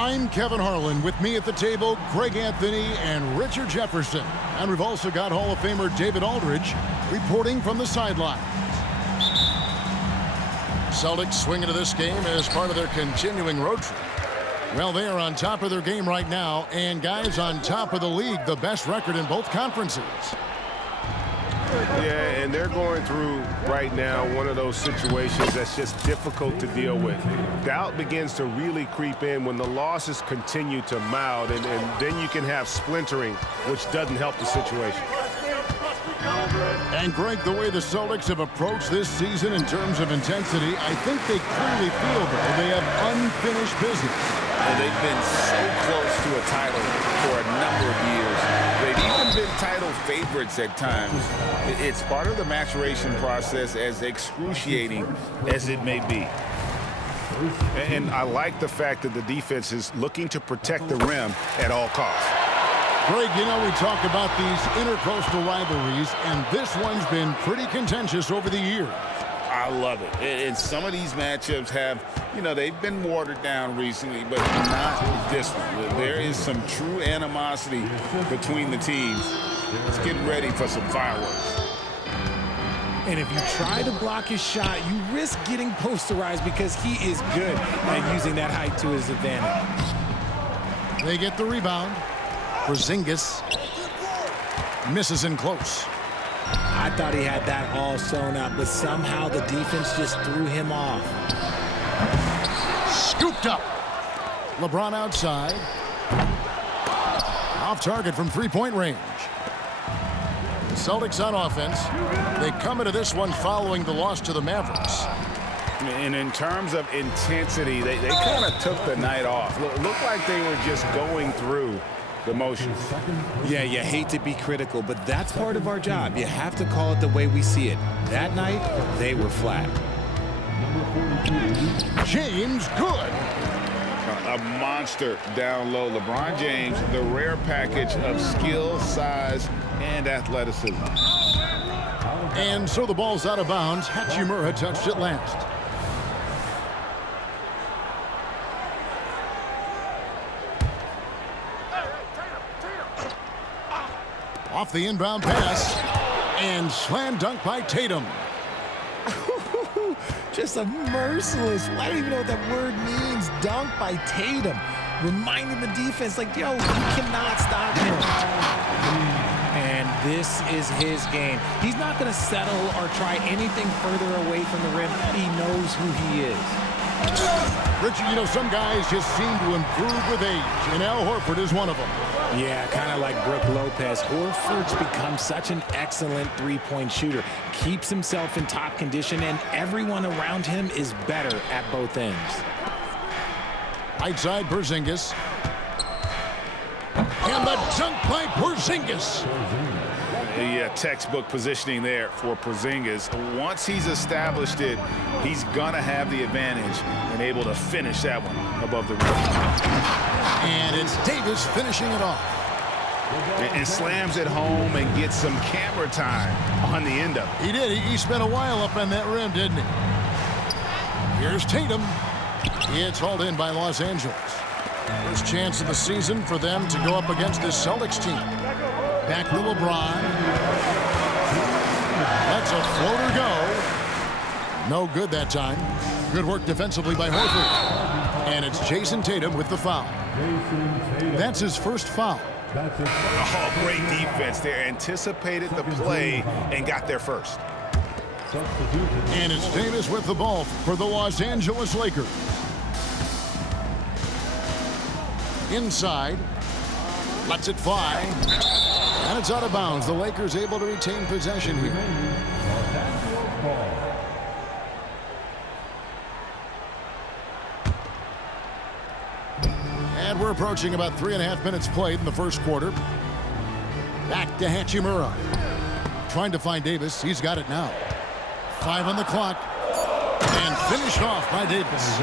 I'm Kevin Harlan. With me at the table, Greg Anthony and Richard Jefferson. And we've also got Hall of Famer David Aldridge reporting from the sideline. Celtics swing into this game as part of their continuing road trip. Well, they are on top of their game right now, and guys, on top of the league, the best record in both conferences. Yeah, and they're going through right now one of those situations that's just difficult to deal with. Doubt begins to really creep in when the losses continue to mount, and then you can have splintering, which doesn't help the situation. And Greg, the way the Celtics have approached this season in terms of intensity, I think they clearly feel that they have unfinished business. And they've been so close to a title for a number of years. They've even been title favorites at times. It's part of the maturation process, as excruciating as it may be. And I like the fact that the defense is looking to protect the rim at all costs. Greg, you know, we talk about these intercoastal rivalries, and this one's been pretty contentious over the years. I love it. And some of these matchups have, you know, they've been watered down recently, but not this one. There is some true animosity between the teams. Let's get ready for some fireworks. And if you try to block his shot, you risk getting posterized because he is good at using that height to his advantage. They get the rebound. Porzingis misses in close. I thought he had that all sewn up, but somehow the defense just threw him off. Scooped up. LeBron outside. Off target from three-point range. The Celtics on offense. They come into this one following the loss to the Mavericks. And in terms of intensity, they kind of took the night off. Looked like they were just going through the motions. Yeah, you hate to be critical, but that's part of our job. You have to call it the way we see it. That night, they were flat. James good. A monster down low. LeBron James, the rare package of skill, size, and athleticism. And so the ball's out of bounds. Hachimura touched it last. Off the inbound pass, and slam dunk by Tatum. Just a merciless, I don't even know what that word means, dunk by Tatum. Reminding the defense, like, yo, you cannot stop him. And this is his game. He's not going to settle or try anything further away from the rim. He knows who he is. Richard, you know, some guys just seem to improve with age, and Al Horford is one of them. Yeah, kind of like Brook Lopez. Horford's become such an excellent three-point shooter. Keeps himself in top condition, and everyone around him is better at both ends. Right side, Porzingis. And the dunk by Porzingis. Yeah, textbook positioning there for Porzingis. Once he's established it, he's going to have the advantage and able to finish that one above the rim. And it's Davis finishing it off. And slams it home and gets some camera time on the end of it. He did. He spent a while up on that rim, didn't he? Here's Tatum. It's hauled in by Los Angeles. First chance of the season for them to go up against this Celtics team. Back to LeBron. That's a floater go. No good that time. Good work defensively by Horford. And it's Jason Tatum with the foul. That's his first foul. Oh, great defense there. Anticipated the play and got there first. And it's Davis with the ball for the Los Angeles Lakers. Inside. Lets it fly. And it's out of bounds. The Lakers able to retain possession here. And we're approaching about 3.5 minutes played in the first quarter. Back to Hachimura. Trying to find Davis. He's got it now. 5 on the clock. And finished off by Davis.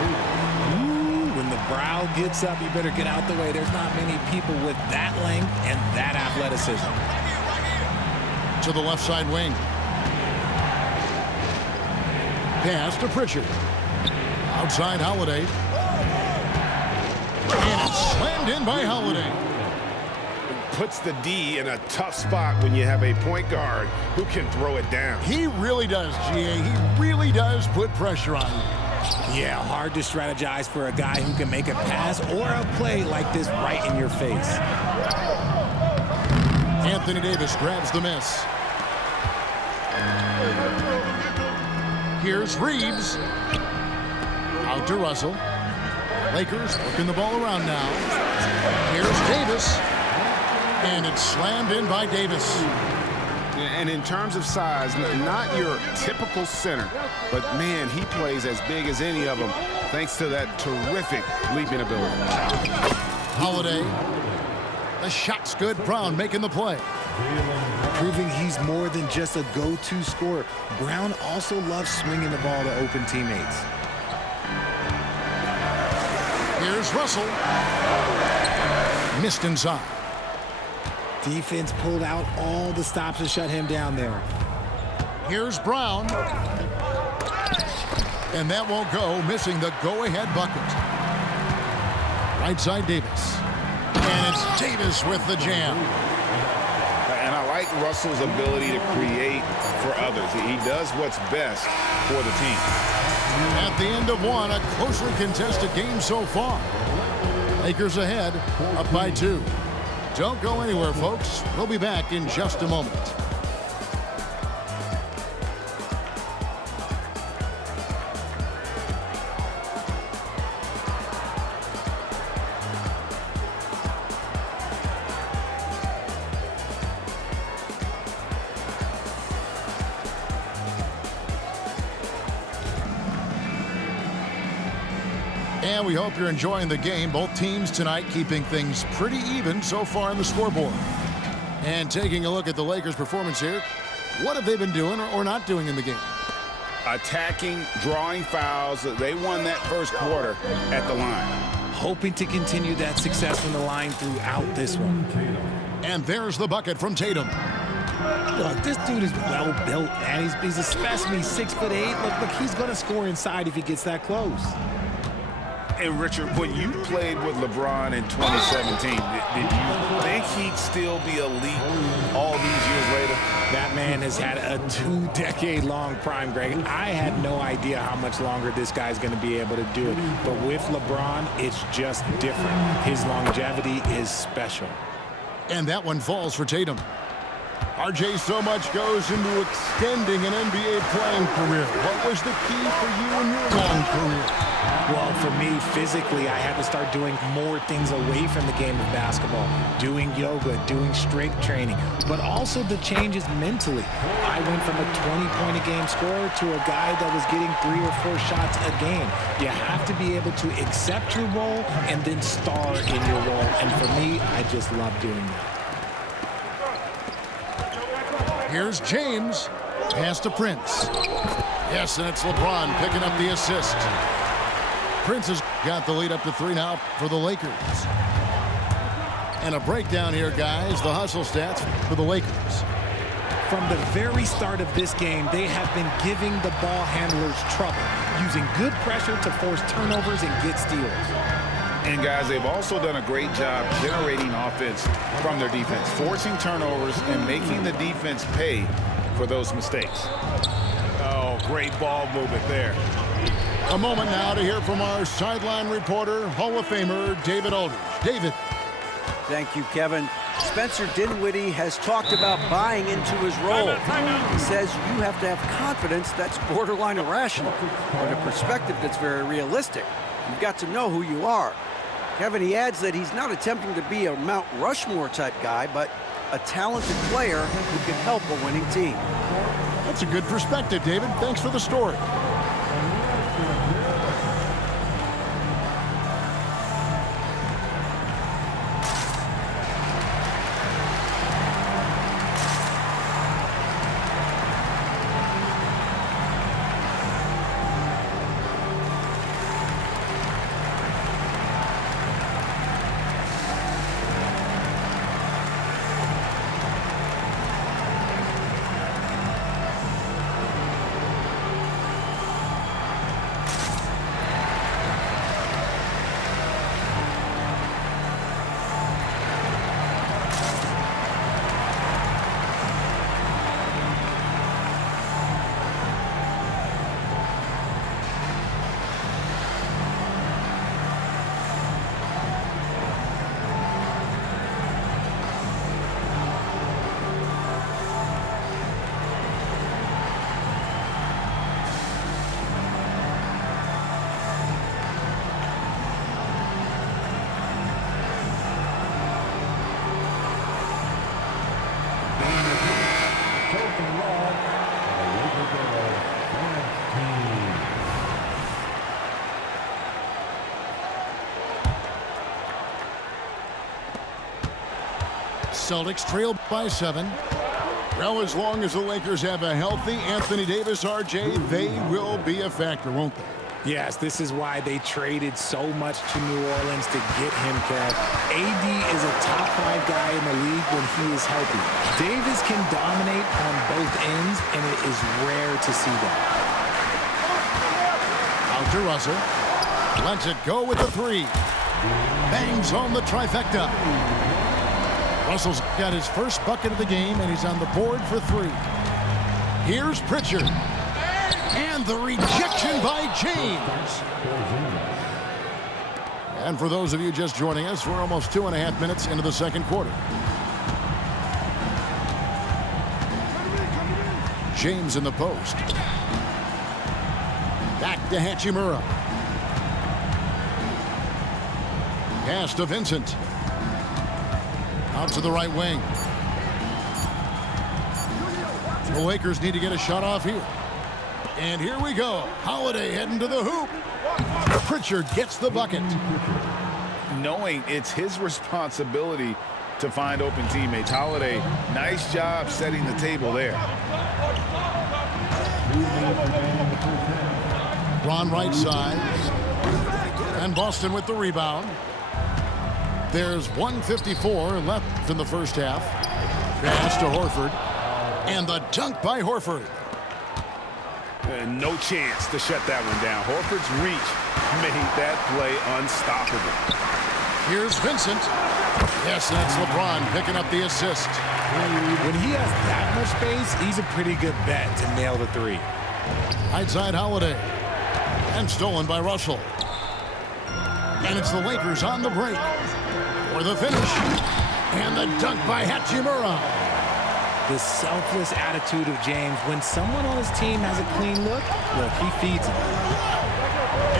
When the brow gets up, you better get out the way. There's not many people with that length and that athleticism. To the left side wing. Pass to Pritchard. Outside Holiday. And it's slammed in by Holiday. Puts the D in a tough spot when you have a point guard who can throw it down. He really does, GA. He really does put pressure on you. Yeah, hard to strategize for a guy who can make a pass or a play like this right in your face. Anthony Davis grabs the miss. Here's Reeves. Out to Russell. Lakers working the ball around now. Here's Davis. And it's slammed in by Davis. And in terms of size, not your typical center, but man, he plays as big as any of them thanks to that terrific leaping ability. Holiday. The shot's good. Brown making the play. Proving he's more than just a go-to scorer. Brown also loves swinging the ball to open teammates. Here's Russell. Missed inside. Defense pulled out all the stops to shut him down there. Here's Brown. And that won't go, missing the go-ahead bucket. Right side Davis. And it's Davis with the jam. And I like Russell's ability to create for others. He does what's best for the team. At the end of one, a closely contested game so far. Lakers ahead, up by 2. Don't go anywhere, folks. We'll be back in just a moment. And we hope you're enjoying the game. Both teams tonight keeping things pretty even so far on the scoreboard. And taking a look at the Lakers' performance here, what have they been doing or not doing in the game? Attacking, drawing fouls. They won that first quarter at the line. Hoping to continue that success from the line throughout this one. And there's the bucket from Tatum. Look, this dude is well built, man. He's a specimen. He's 6'8". Look, he's going to score inside if he gets that close. And Richard, when you played with LeBron in 2017, did you think he'd still be elite all these years later? That man has had a 2-decade-long prime, Greg. I had no idea how much longer this guy's going to be able to do it. But with LeBron, it's just different. His longevity is special. And that one falls for Tatum. RJ, so much goes into extending an NBA playing career. What was the key for you in your long career? Well, for me, physically, I had to start doing more things away from the game of basketball. Doing yoga, doing strength training, but also the changes mentally. I went from a 20-point-a-game scorer to a guy that was getting 3 or 4 shots a game. You have to be able to accept your role and then star in your role. And for me, I just love doing that. Here's James. Pass to Prince. Yes, and it's LeBron picking up the assist. Prince has got the lead up to 3 now for the Lakers. And a breakdown here, guys. The hustle stats for the Lakers. From the very start of this game, they have been giving the ball handlers trouble, using good pressure to force turnovers and get steals. And guys, they've also done a great job generating offense from their defense, forcing turnovers and making the defense pay for those mistakes. Oh, great ball movement there. A moment now to hear from our sideline reporter, Hall of Famer David Aldridge. David. Thank you, Kevin. Spencer Dinwiddie has talked about buying into his role. He says you have to have confidence that's borderline irrational, but a perspective that's very realistic. You've got to know who you are. Kevin, he adds that he's not attempting to be a Mount Rushmore type guy, but a talented player who can help a winning team. That's a good perspective, David. Thanks for the story. Celtics trail by 7. Well, as long as the Lakers have a healthy Anthony Davis, RJ, they will be a factor, won't they? Yes, this is why they traded so much to New Orleans to get him, Kev. AD is a top 5 guy in the league when he is healthy. Davis can dominate on both ends, and it is rare to see that. Out to Russell. Lets it go with the 3. Bangs home the trifecta. Russell's got his first bucket of the game, and he's on the board for 3. Here's Pritchard. And the rejection by James. And for those of you just joining us, we're almost 2.5 minutes into the second quarter. James in the post. Back to Hachimura. Pass to Vincent. Out to the right wing. The Lakers need to get a shot off here. And here we go. Holiday heading to the hoop. Pritchard gets the bucket. Knowing it's his responsibility to find open teammates. Holiday, nice job setting the table there. Ron right side. And Boston with the rebound. There's 1:54 left in the first half. Pass to Horford. And the dunk by Horford. No chance to shut that one down. Horford's reach made that play unstoppable. Here's Vincent. Yes, that's LeBron picking up the assist. When he has that much space, he's a pretty good bet to nail the 3. Right side Holiday. And stolen by Russell. And it's the Lakers on the break. For the finish. And the dunk by Hachimura. The selfless attitude of James. When someone on his team has a clean look, he feeds him.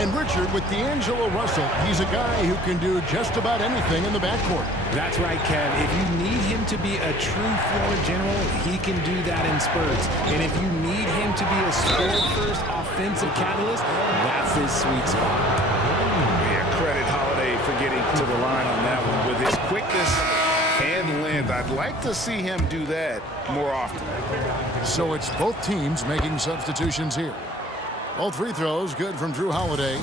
And Richard, with D'Angelo Russell, he's a guy who can do just about anything in the backcourt. That's right, Kev. If you need him to be a true floor general, he can do that in spurts. And if you need him to be a score-first offensive catalyst, that's his sweet spot. Yeah, credit Holiday for getting to the line on that one. With his quickness and length, I'd like to see him do that more often. So it's both teams making substitutions here. All 3 throws good from Drew Holiday.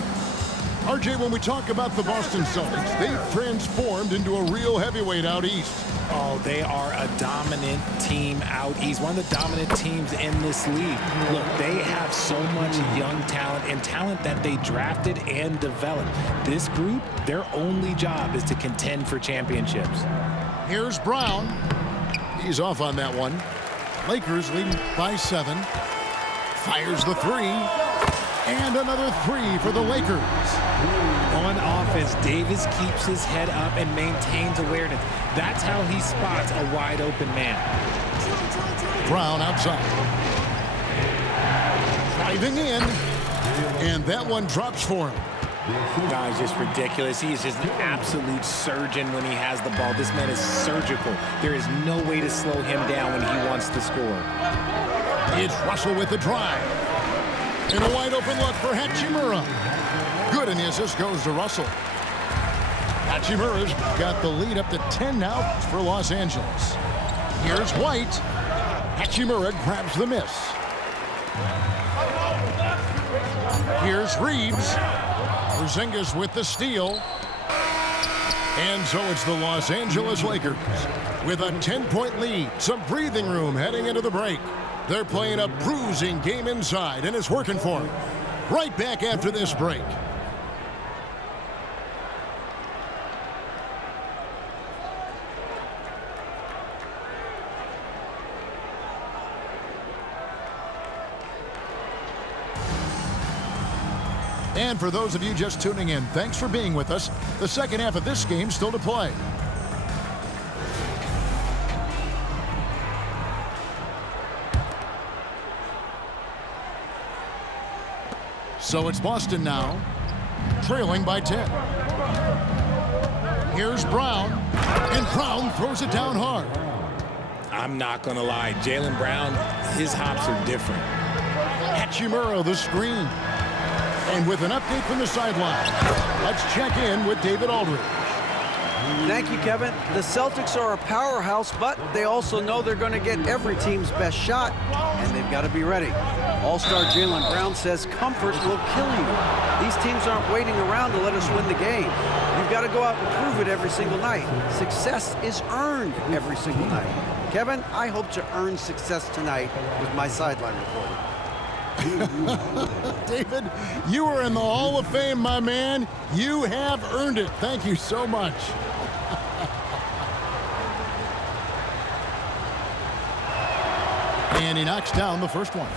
RJ, when we talk about the Boston Celtics, they've transformed into a real heavyweight out east. Oh, they are a dominant team out east. One of the dominant teams in this league. Look, they have so much young talent and talent that they drafted and developed. This group, their only job is to contend for championships. Here's Brown. He's off on that one. Lakers leading by 7. Fires the 3. And another 3 for the Lakers. On offense, Davis keeps his head up and maintains awareness. That's how he spots a wide open man. Brown outside. Driving in. And that one drops for him. Guy's just ridiculous. He is just an absolute surgeon when he has the ball. This man is surgical. There is no way to slow him down when he wants to score. It's Russell with the drive. And a wide open look for Hachimura. Good, and the assist goes to Russell. Hachimura's got the lead up to 10 now for Los Angeles. Here's White. Hachimura grabs the miss. Here's Reeves. Porzingis with the steal. And so it's the Los Angeles Lakers with a 10-point lead. Some breathing room heading into the break. They're playing a bruising game inside, and it's working for them. Right back after this break. And for those of you just tuning in, thanks for being with us. The second half of this game still to play. So it's Boston now, trailing by 10. Here's Brown, and Brown throws it down hard. I'm not going to lie. Jaylen Brown, his hops are different. Hachimura the screen. And with an update from the sideline, let's check in with David Aldridge. Thank you, Kevin. The Celtics are a powerhouse, but they also know they're going to get every team's best shot, and they've got to be ready. All-star Jaylen Brown says comfort will kill you. These teams aren't waiting around to let us win the game. You've got to go out and prove it every single night. Success is earned every single night. Kevin, I hope to earn success tonight with my sideline reporting. David, you are in the Hall of Fame, my man. You have earned it. Thank you so much. And he knocks down the first one.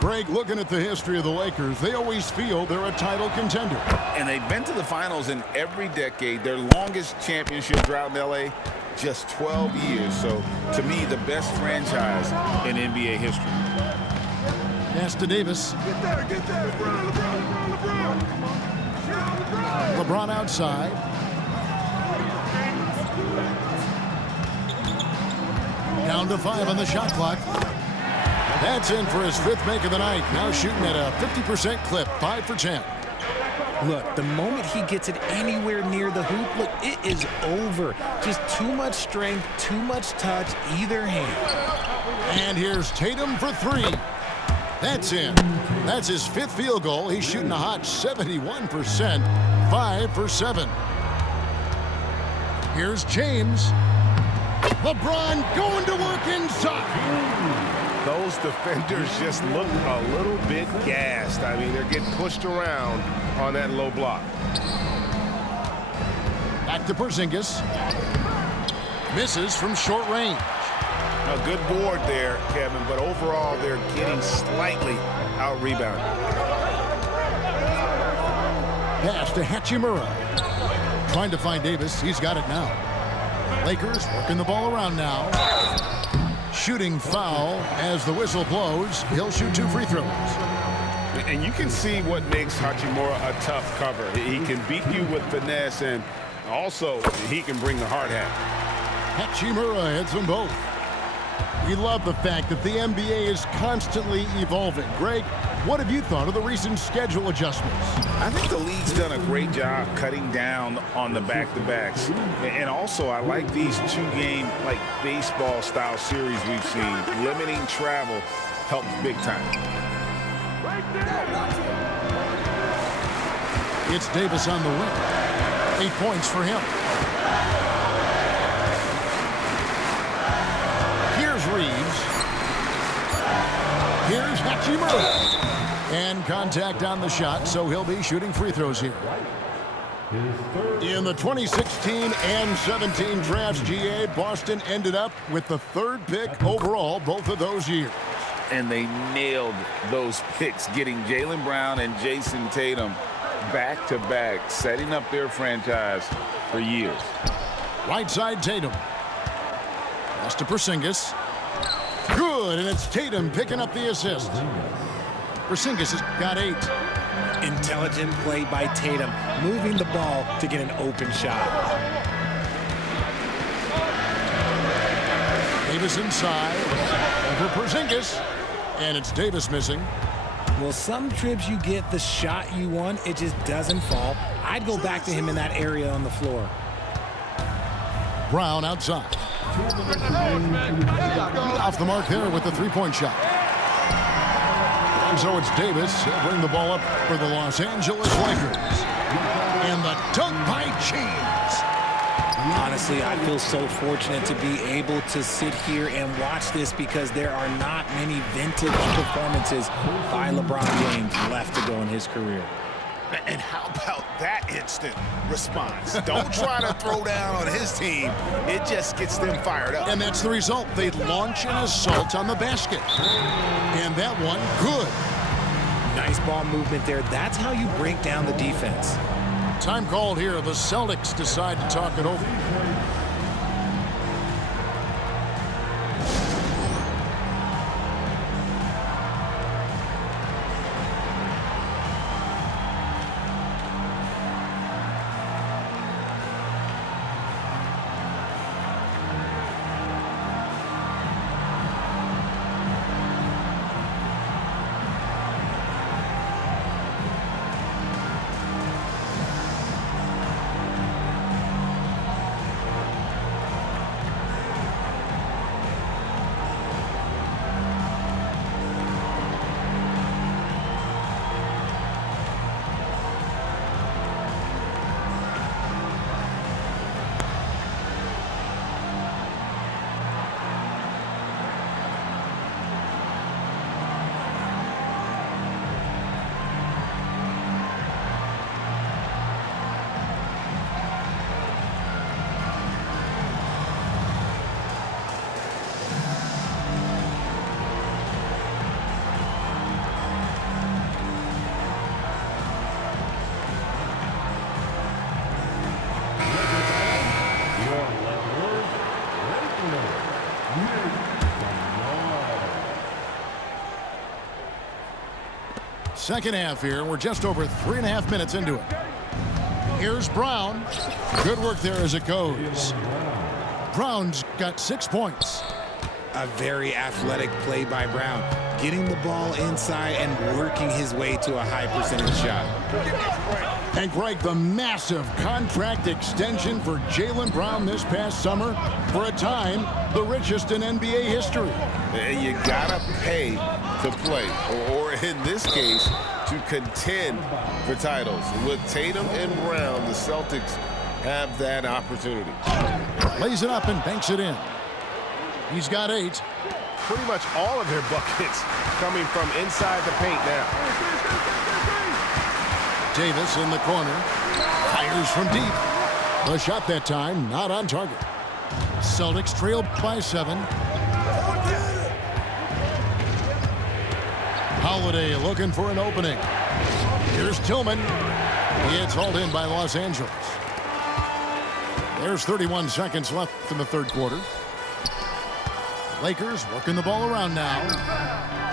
Greg, looking at the history of the Lakers, they always feel they're a title contender. And they've been to the finals in every decade. Their longest championship drought in L.A., just 12 years. So, to me, the best franchise in NBA history. Pass to Davis. Get there, LeBron. LeBron outside. Down to 5 on the shot clock. That's in for his 5th make of the night. Now shooting at a 50% clip, 5 for 10. Look, the moment he gets it anywhere near the hoop, look, it is over. Just too much strength, too much touch, either hand. And here's Tatum for 3. That's in. That's his 5th field goal. He's shooting a hot 71%, 5 for 7. Here's James. LeBron going to work inside. Those defenders just look a little bit gassed. I mean, they're getting pushed around on that low block. Back to Porzingis. Misses from short range. A good board there, Kevin, but overall they're getting slightly out-rebounded. Pass to Hachimura. Trying to find Davis. He's got it now. Lakers working the ball around now. Shooting foul as the whistle blows. He'll shoot 2 free throws. And you can see what makes Hachimura a tough cover. He can beat you with finesse, and also he can bring the hard hat. Hachimura hits them both. We love the fact that the NBA is constantly evolving. Greg, what have you thought of the recent schedule adjustments? I think the league's done a great job cutting down on the back-to-backs. And also, I like these 2-game, like, baseball-style series we've seen. Limiting travel helps big time. It's Davis on the wing. 8 points for him. Here's Reeves. Here's Hachimura. And contact on the shot, so he'll be shooting free throws here. In the 2016 and 17 drafts, GA, Boston ended up with the 3rd pick overall both of those years. And they nailed those picks, getting Jaylen Brown and Jason Tatum back-to-back, setting up their franchise for years. Right side, Tatum. Pass to Porzingis. Good, and it's Tatum picking up the assist. Porzingis has got 8. Intelligent play by Tatum, moving the ball to get an open shot. Davis inside. Over Porzingis. And it's Davis missing. Well, some trips you get the shot you want, it just doesn't fall. I'd go back to him in that area on the floor. Brown outside. Off the mark there with the 3-point shot. And so it's Davis. He'll bring the ball up for the Los Angeles Lakers. And the dunk by James. Honestly, I feel so fortunate to be able to sit here and watch this because there are not many vintage performances by LeBron James left to go in his career. And how about that instant response? Don't try to throw down on his team. It just gets them fired up. And that's the result. They launch an assault on the basket. And that one, good. Nice ball movement there. That's how you break down the defense. Time called here. The Celtics decide to talk it over. second half here. We're just over 3.5 minutes into it. Here's Brown. Good work there as it goes. Brown's got 6 points. A very athletic play by Brown, getting the ball inside and working his way to a high percentage shot. And Greg, the massive contract extension for Jaylen Brown this past summer, for a time, the richest in NBA history. And you gotta pay to play, or in this case, to contend for titles. With Tatum and Brown, the Celtics have that opportunity. Lays it up and banks it in. He's got 8. Pretty much all of their buckets coming from inside the paint now. Davis in the corner. Fires from deep. The shot that time not on target. Celtics trail by 7. Holiday looking for an opening. Here's Tillman. It's hauled in by Los Angeles. There's 31 seconds left in the third quarter. Lakers working the ball around now.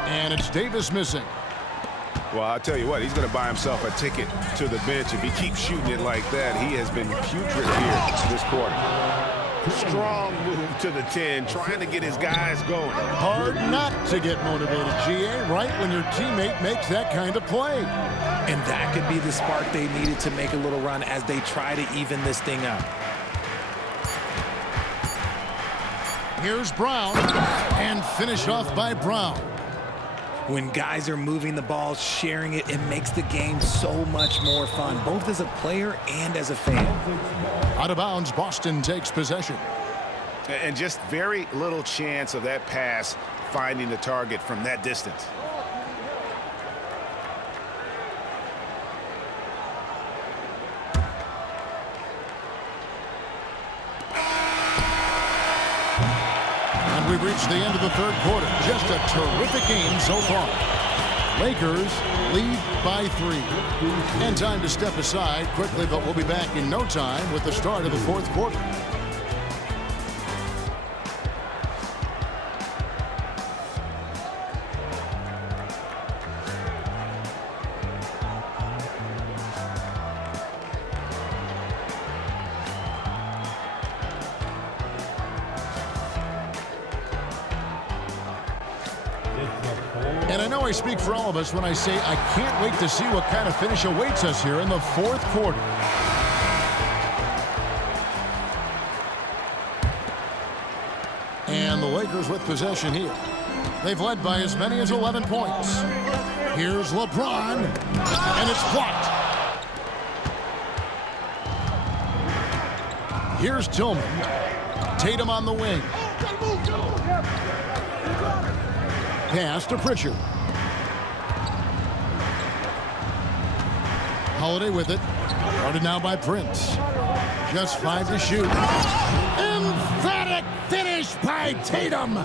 And it's Davis missing. Well, I'll tell you what, he's going to buy himself a ticket to the bench. If he keeps shooting it like that, he has been putrid here this quarter. Strong move to the 10, trying to get his guys going. Hard not to get motivated, GA, right when your teammate makes that kind of play. And that could be the spark they needed to make a little run as they try to even this thing out. Here's Brown, and finished off by Brown. When guys are moving the ball, sharing it, it makes the game so much more fun, both as a player and as a fan. Out of bounds, Boston takes possession. And just very little chance of that pass finding the target from that distance. We've reached the end of the third quarter. Just a terrific game so far. Lakers lead by 3. And time to step aside quickly, but we'll be back in no time with the start of the fourth quarter. And I know I speak for all of us when I say I can't wait to see what kind of finish awaits us here in the fourth quarter. And the Lakers with possession here. They've led by as many as 11 points. Here's LeBron, and it's blocked. Here's Tillman. Tatum on the wing. Pass to Pritchard. Holiday with it. Guarded now by Prince. Just 5 to shoot. Emphatic finish by Tatum.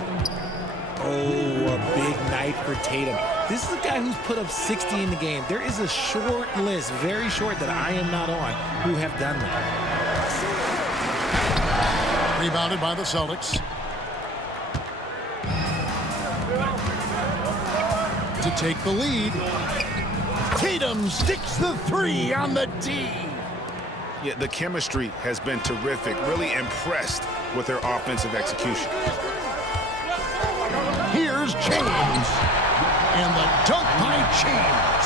Oh, a big night for Tatum. This is a guy who's put up 60 in the game. There is a short list, very short, that I am not on, who have done that. Rebounded by the Celtics. To take the lead. Tatum sticks the 3 on the D. Yeah, the chemistry has been terrific. Really impressed with their offensive execution. Here's James. And the dunk by James.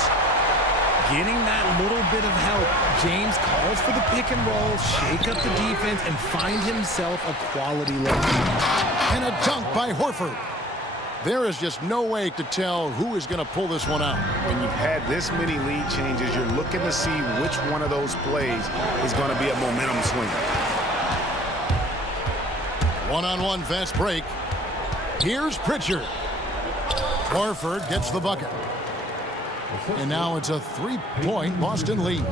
Getting that little bit of help. James calls for the pick and roll, shake up the defense, and find himself a quality look. And a dunk by Horford. There is just no way to tell who is going to pull this one out. When you've had this many lead changes, you're looking to see which one of those plays is going to be a momentum swinger. One-on-one fast break. Here's Pritchard. Horford gets the bucket. And now it's a 3-point Boston lead.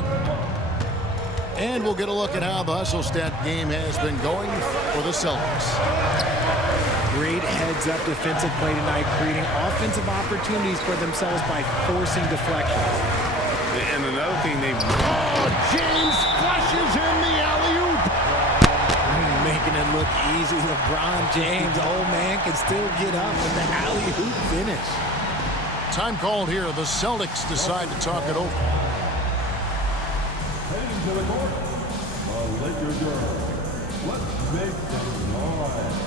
And we'll get a look at how the hustle stat game has been going for the Celtics. Great heads-up defensive play tonight, creating offensive opportunities for themselves by forcing deflections. And another thing they've... Oh, James flushes in the alley-oop. Making it look easy. LeBron James, old man, can still get up with the alley-oop finish. Time called here. The Celtics decide to talk it over. Heading to the court, the Lakers girls. Let's make some noise.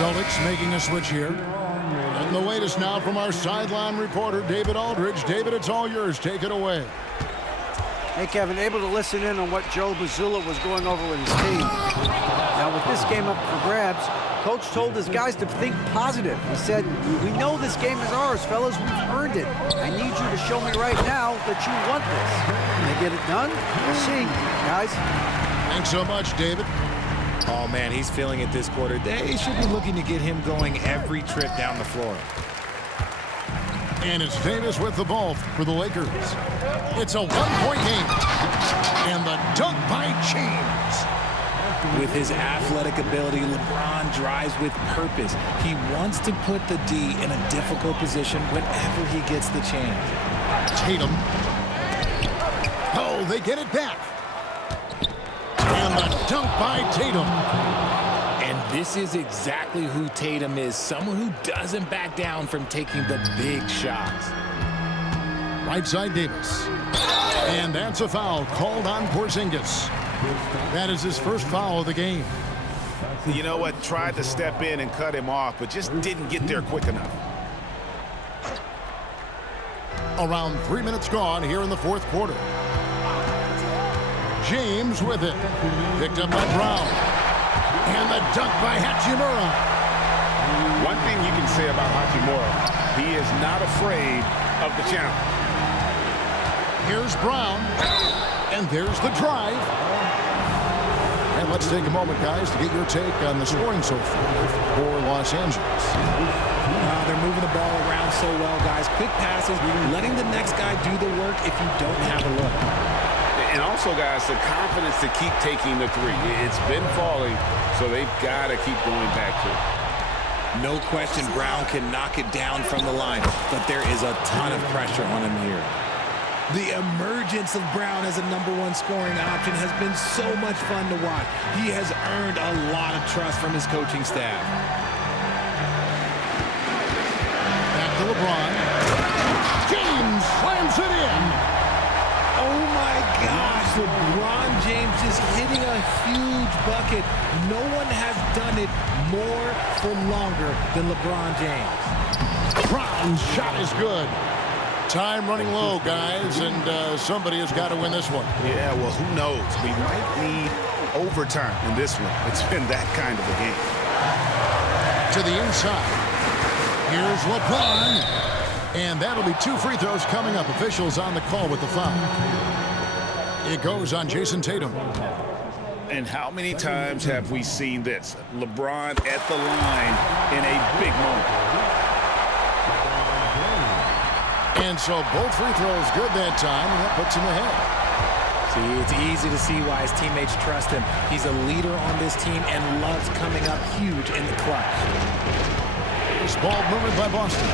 Celtics making a switch here. And the latest now from our sideline reporter, David Aldridge. David, it's all yours. Take it away. Hey, Kevin, able to listen in on what Joe Mazzulla was going over with his team. Now, with this game up for grabs, Coach told his guys to think positive. He said, "We know this game is ours, fellas. We've earned it. I need you to show me right now that you want this." Can they get it done? We'll see, guys. Thanks so much, David. Oh, man, he's feeling it this quarter. They should be looking to get him going every trip down the floor. And it's Davis with the ball for the Lakers. It's a one-point game. And the dunk by James. With his athletic ability, LeBron drives with purpose. He wants to put the D in a difficult position whenever he gets the chance. Tatum. Oh, they get it back. And the dunk by Tatum. And this is exactly who Tatum is, someone who doesn't back down from taking the big shots. Right side Davis. And that's a foul called on Porzingis. That is his first foul of the game. You know what? Tried to step in and cut him off, but just didn't get there quick enough. Around 3 minutes gone here in the fourth quarter. James with it. Picked up by Brown. And the dunk by Hachimura. One thing you can say about Hachimura, he is not afraid of the challenge. Here's Brown. And there's the drive. And let's take a moment, guys, to get your take on the scoring so far for Los Angeles. They're moving the ball around so well, guys. Quick passes, letting the next guy do the work if you don't have a look. And also, guys, the confidence to keep taking the three. It's been falling, so they've got to keep going back to it. No question Brown can knock it down from the line, but there is a ton of pressure on him here. The emergence of Brown as a #1 scoring option has been so much fun to watch. He has earned a lot of trust from his coaching staff. Back to LeBron. James slams it in. Oh my gosh, LeBron James is hitting a huge bucket. No one has done it more for longer than LeBron James. Brown's shot is good. Time running low, guys, and somebody has got to win this one. Yeah, well, who knows? We might need overtime in this one. It's been that kind of a game. To the inside. Here's LeBron. And that'll be 2 free throws coming up. Officials on the call with the foul. It goes on Jason Tatum. And how many times have we seen this? LeBron at the line in a big moment. And so both free throws good that time, and that puts him ahead. See, it's easy to see why his teammates trust him. He's a leader on this team and loves coming up huge in the clutch. This ball moved by Boston.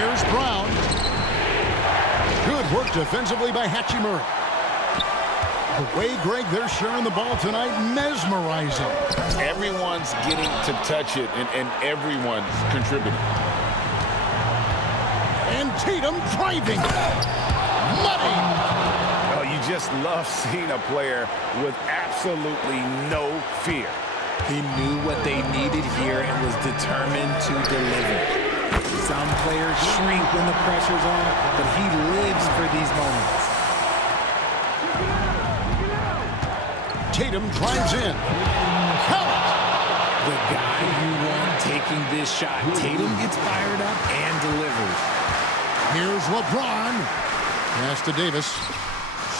Here's Brown. Good work defensively by Hachimura. The way, Greg, they're sharing the ball tonight, mesmerizing. Everyone's getting to touch it, and everyone's contributing. And Tatum driving. Money. Oh, you just love seeing a player with absolutely no fear. He knew what they needed here and was determined to deliver. Some players shrink when the pressure's on, but he lives for these moments. Tatum drives in. Count. The guy you want taking this shot. Tatum gets fired up and delivers. Here's LeBron. Pass to Davis.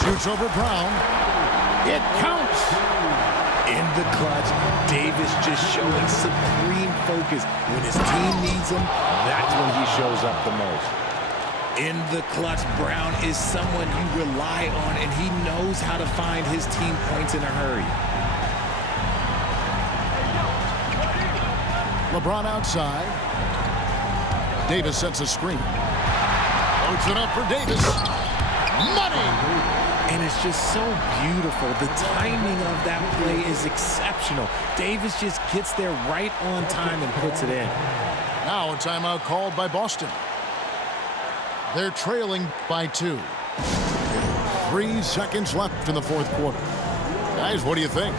Shoots over Brown. It counts. In the clutch, Davis just showing supreme focus. When his team needs him, that's when he shows up the most. In the clutch, Brown is someone you rely on, and he knows how to find his team points in a hurry. LeBron outside. Davis sets a screen. Loads it up for Davis. Money! And it's just so beautiful. The timing of that play is exceptional. Davis just gets there right on time and puts it in. Now a timeout called by Boston. They're trailing by 2. 3 seconds left in the fourth quarter. Guys, what do you think?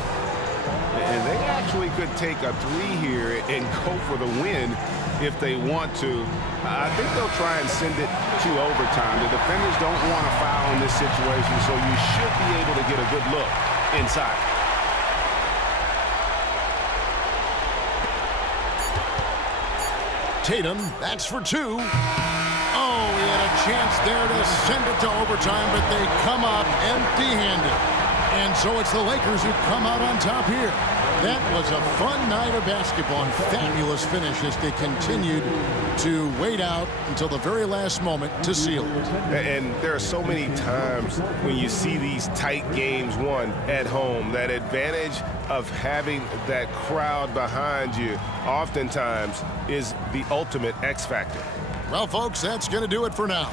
And they actually could take a 3 here and go for the win if they want to. I think they'll try and send it to overtime. The defenders don't want to foul in this situation, so you should be able to get a good look inside. Tatum, that's for 2. Oh, he had a chance there to send it to overtime, but they come up empty-handed. And so it's the Lakers who come out on top here. That was a fun night of basketball and fabulous finish as they continued to wait out until the very last moment to seal it. And there are so many times when you see these tight games won at home, that advantage of having that crowd behind you oftentimes is the ultimate X factor. Well, folks, that's going to do it for now.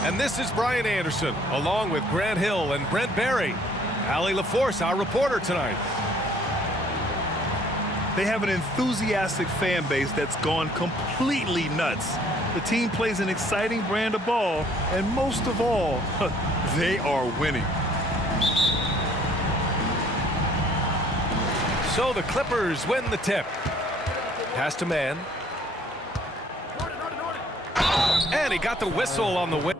And this is Brian Anderson, along with Grant Hill and Brent Barry. Allie LaForce, our reporter tonight. They have an enthusiastic fan base that's gone completely nuts. The team plays an exciting brand of ball, and most of all, they are winning. So the Clippers win the tip. Pass to man. And he got the whistle on the way.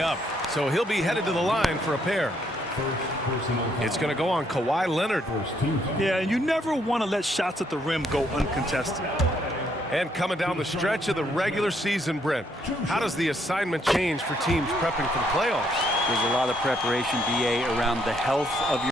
Up, so he'll be headed to the line for a pair. It's going to go on Kawhi Leonard. Yeah, and you never want to let shots at the rim go uncontested. And coming down the stretch of the regular season, Brent, how does the assignment change for teams prepping for the playoffs? There's a lot of preparation, BA, around the health of your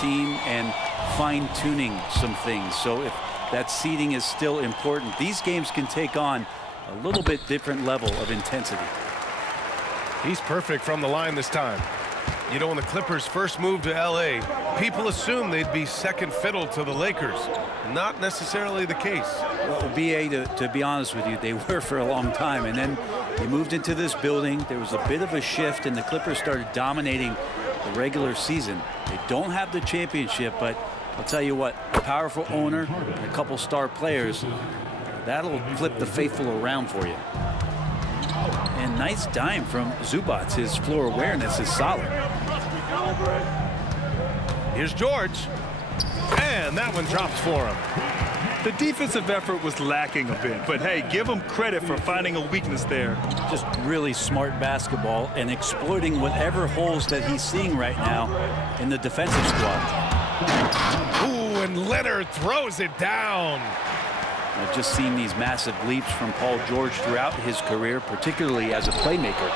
team and fine-tuning some things. So if that seeding is still important, these games can take on a little bit different level of intensity. He's perfect from the line this time. You know, when the Clippers first moved to LA, people assumed they'd be second fiddle to the Lakers. Not necessarily the case. Well, BA, to be honest with you, they were for a long time, and then they moved into this building. There was a bit of a shift, and the Clippers started dominating the regular season. They don't have the championship, but I'll tell you what, a powerful owner and a couple star players, that'll flip the faithful around for you. And nice dime from Zubac. His floor awareness is solid. Here's George. And that one drops for him. The defensive effort was lacking a bit, but hey, give him credit for finding a weakness there. Just really smart basketball and exploiting whatever holes that he's seeing right now in the defensive squad. Ooh, and Leonard throws it down. I've just seen these massive leaps from Paul George throughout his career, particularly as a playmaker.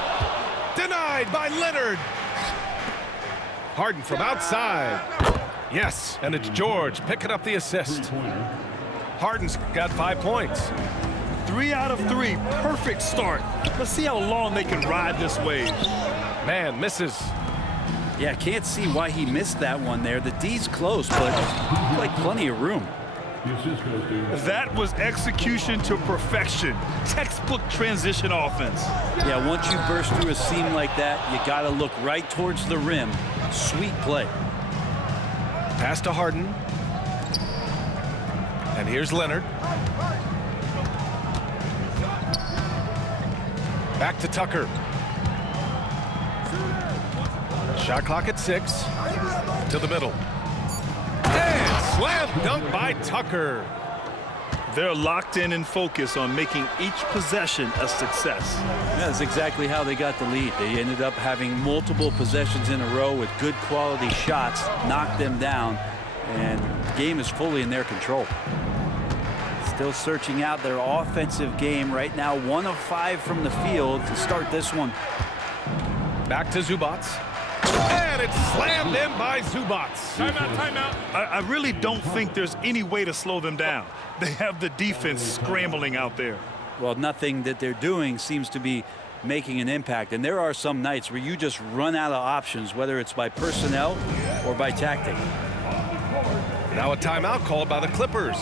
Denied by Leonard. Harden from outside. Yes, and it's George picking up the assist. Harden's got 5 points. 3 out of 3, perfect start. Let's see how long they can ride this wave. Man misses. Yeah, can't see why he missed that one there. The D's close, but like plenty of room. That was execution to perfection. Textbook transition offense. Yeah, once you burst through a seam like that, you got to look right towards the rim. Sweet play. Pass to Harden. And here's Leonard. Back to Tucker. Shot clock at 6. To the middle. And slam dunk by Tucker. They're locked in and focused on making each possession a success. Yeah, that's exactly how they got the lead. They ended up having multiple possessions in a row with good quality shots, knocked them down, and the game is fully in their control. Still searching out their offensive game right now. 1 of 5 from the field to start this one. Back to Zubac. And it's slammed in by Zubac. Timeout, timeout. I really don't think there's any way to slow them down. They have the defense scrambling out there. Well, nothing that they're doing seems to be making an impact. And there are some nights where you just run out of options, whether it's by personnel or by tactic. Now a timeout called by the Clippers.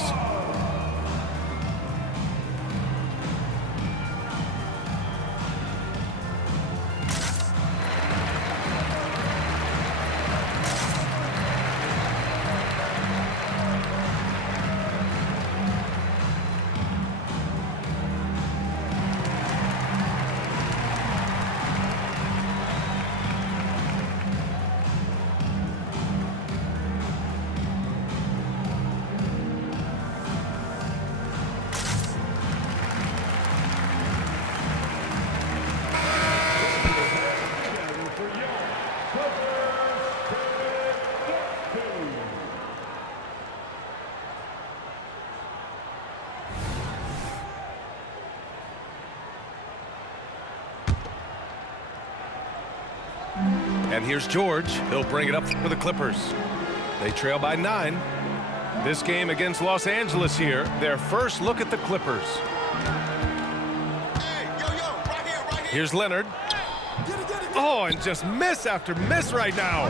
And here's George. He'll bring it up for the Clippers. They trail by 9. This game against Los Angeles here, their first look at the Clippers. Here's Leonard. Oh, and just miss after miss right now.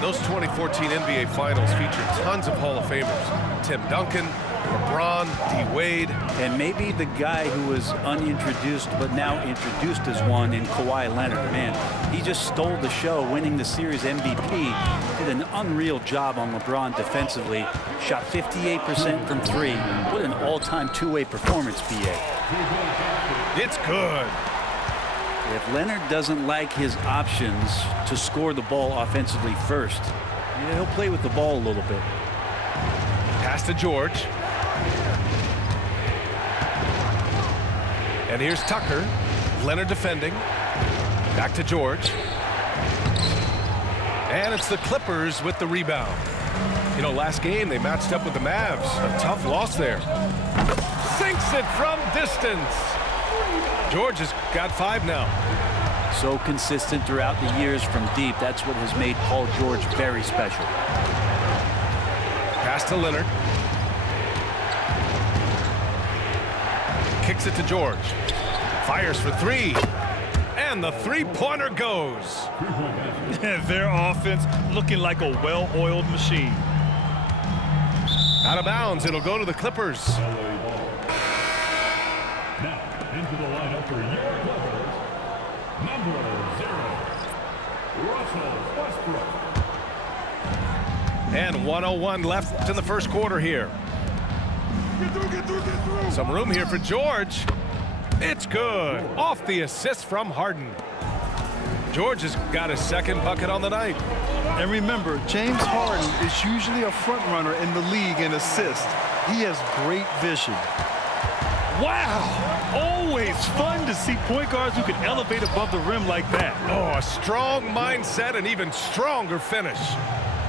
Those 2014 NBA Finals featured tons of Hall of Famers. Tim Duncan, LeBron, D. Wade. And maybe the guy who was unintroduced but now introduced as one in Kawhi Leonard. Man, he just stole the show, winning the series MVP. Did an unreal job on LeBron defensively. Shot 58% from three. What an all-time two-way performance, BA. It's good. If Leonard doesn't like his options to score the ball offensively first, he'll play with the ball a little bit. Pass to George. And here's Tucker. Leonard defending. Back to George. And it's the Clippers with the rebound. You know, last game they matched up with the Mavs. A tough loss there. Sinks it from distance. George has got 5 now. So consistent throughout the years from deep. That's what has made Paul George very special. Pass to Leonard. Kicks it to George. Fires for 3. And the three-pointer goes. Their offense looking like a well-oiled machine. Out of bounds. It'll go to the Clippers. Now, into the lineup for your Clippers, number 0, Russell Westbrook. And 1:01 left in the first quarter here. Get through. Some room here for George. It's good. Off the assist from Harden. George has got his second bucket on the night. And remember, James Harden is usually a front runner in the league in assists. He has great vision. Wow! Always fun to see point guards who can elevate above the rim like that. Oh, a strong mindset and even stronger finish.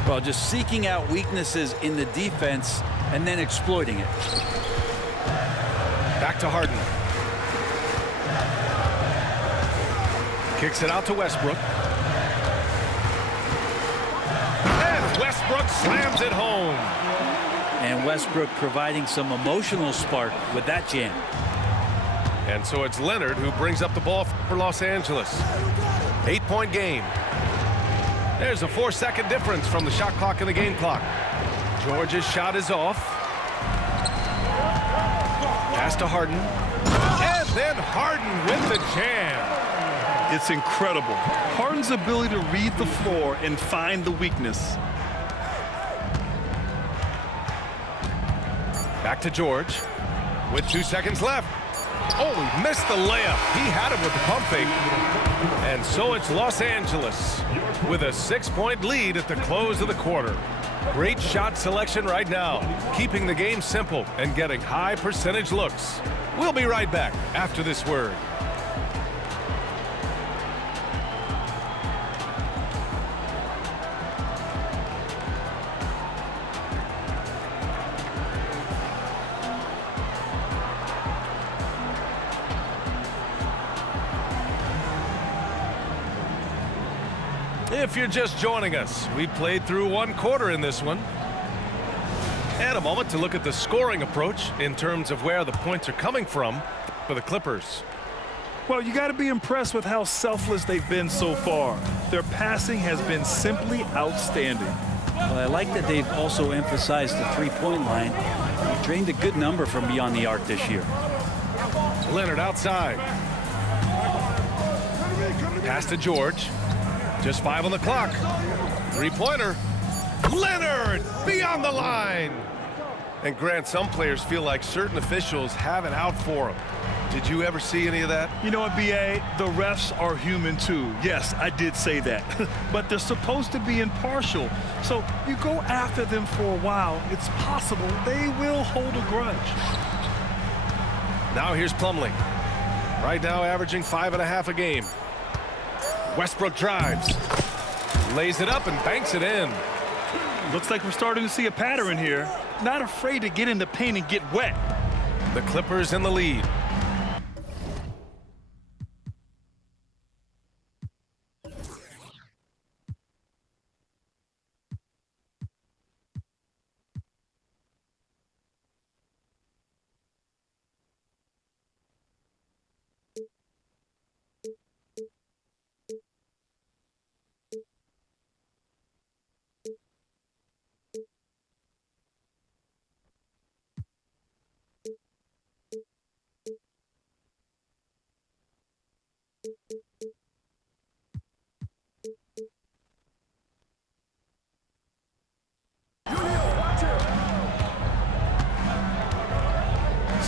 Well, just seeking out weaknesses in the defense and then exploiting it. Back to Harden. Kicks it out to Westbrook. And Westbrook slams it home. And Westbrook providing some emotional spark with that jam. And so it's Leonard who brings up the ball for Los Angeles. 8-point game. There's a 4-second difference from the shot clock and the game clock. George's shot is off. Pass to Harden. And then Harden with the jam. It's incredible. Harden's ability to read the floor and find the weakness. Back to George with 2 seconds left. Oh, he missed the layup. He had him with the pump fake. And so it's Los Angeles with a 6-point lead at the close of the quarter. Great shot selection right now, keeping the game simple and getting high percentage looks. We'll be right back after this word. If you're just joining us, we played through 1 quarter in this one. And a moment to look at the scoring approach in terms of where the points are coming from for the Clippers. Well, you got to be impressed with how selfless they've been so far. Their passing has been simply outstanding. Well, I like that they've also emphasized the three-point line. They've drained a good number from beyond the arc this year. Leonard outside. Pass to George. Just 5 on the clock. 3-pointer. Leonard beyond the line. And Grant, some players feel like certain officials have it out for them. Did you ever see any of that? You know what, B.A.? The refs are human too. Yes, I did say that. But they're supposed to be impartial. So you go after them for a while, it's possible they will hold a grudge. Now here's Plumlee. Right now averaging 5.5 a game. Westbrook drives. Lays it up and banks it in. Looks like we're starting to see a pattern here. Not afraid to get in the paint and get wet. The Clippers in the lead.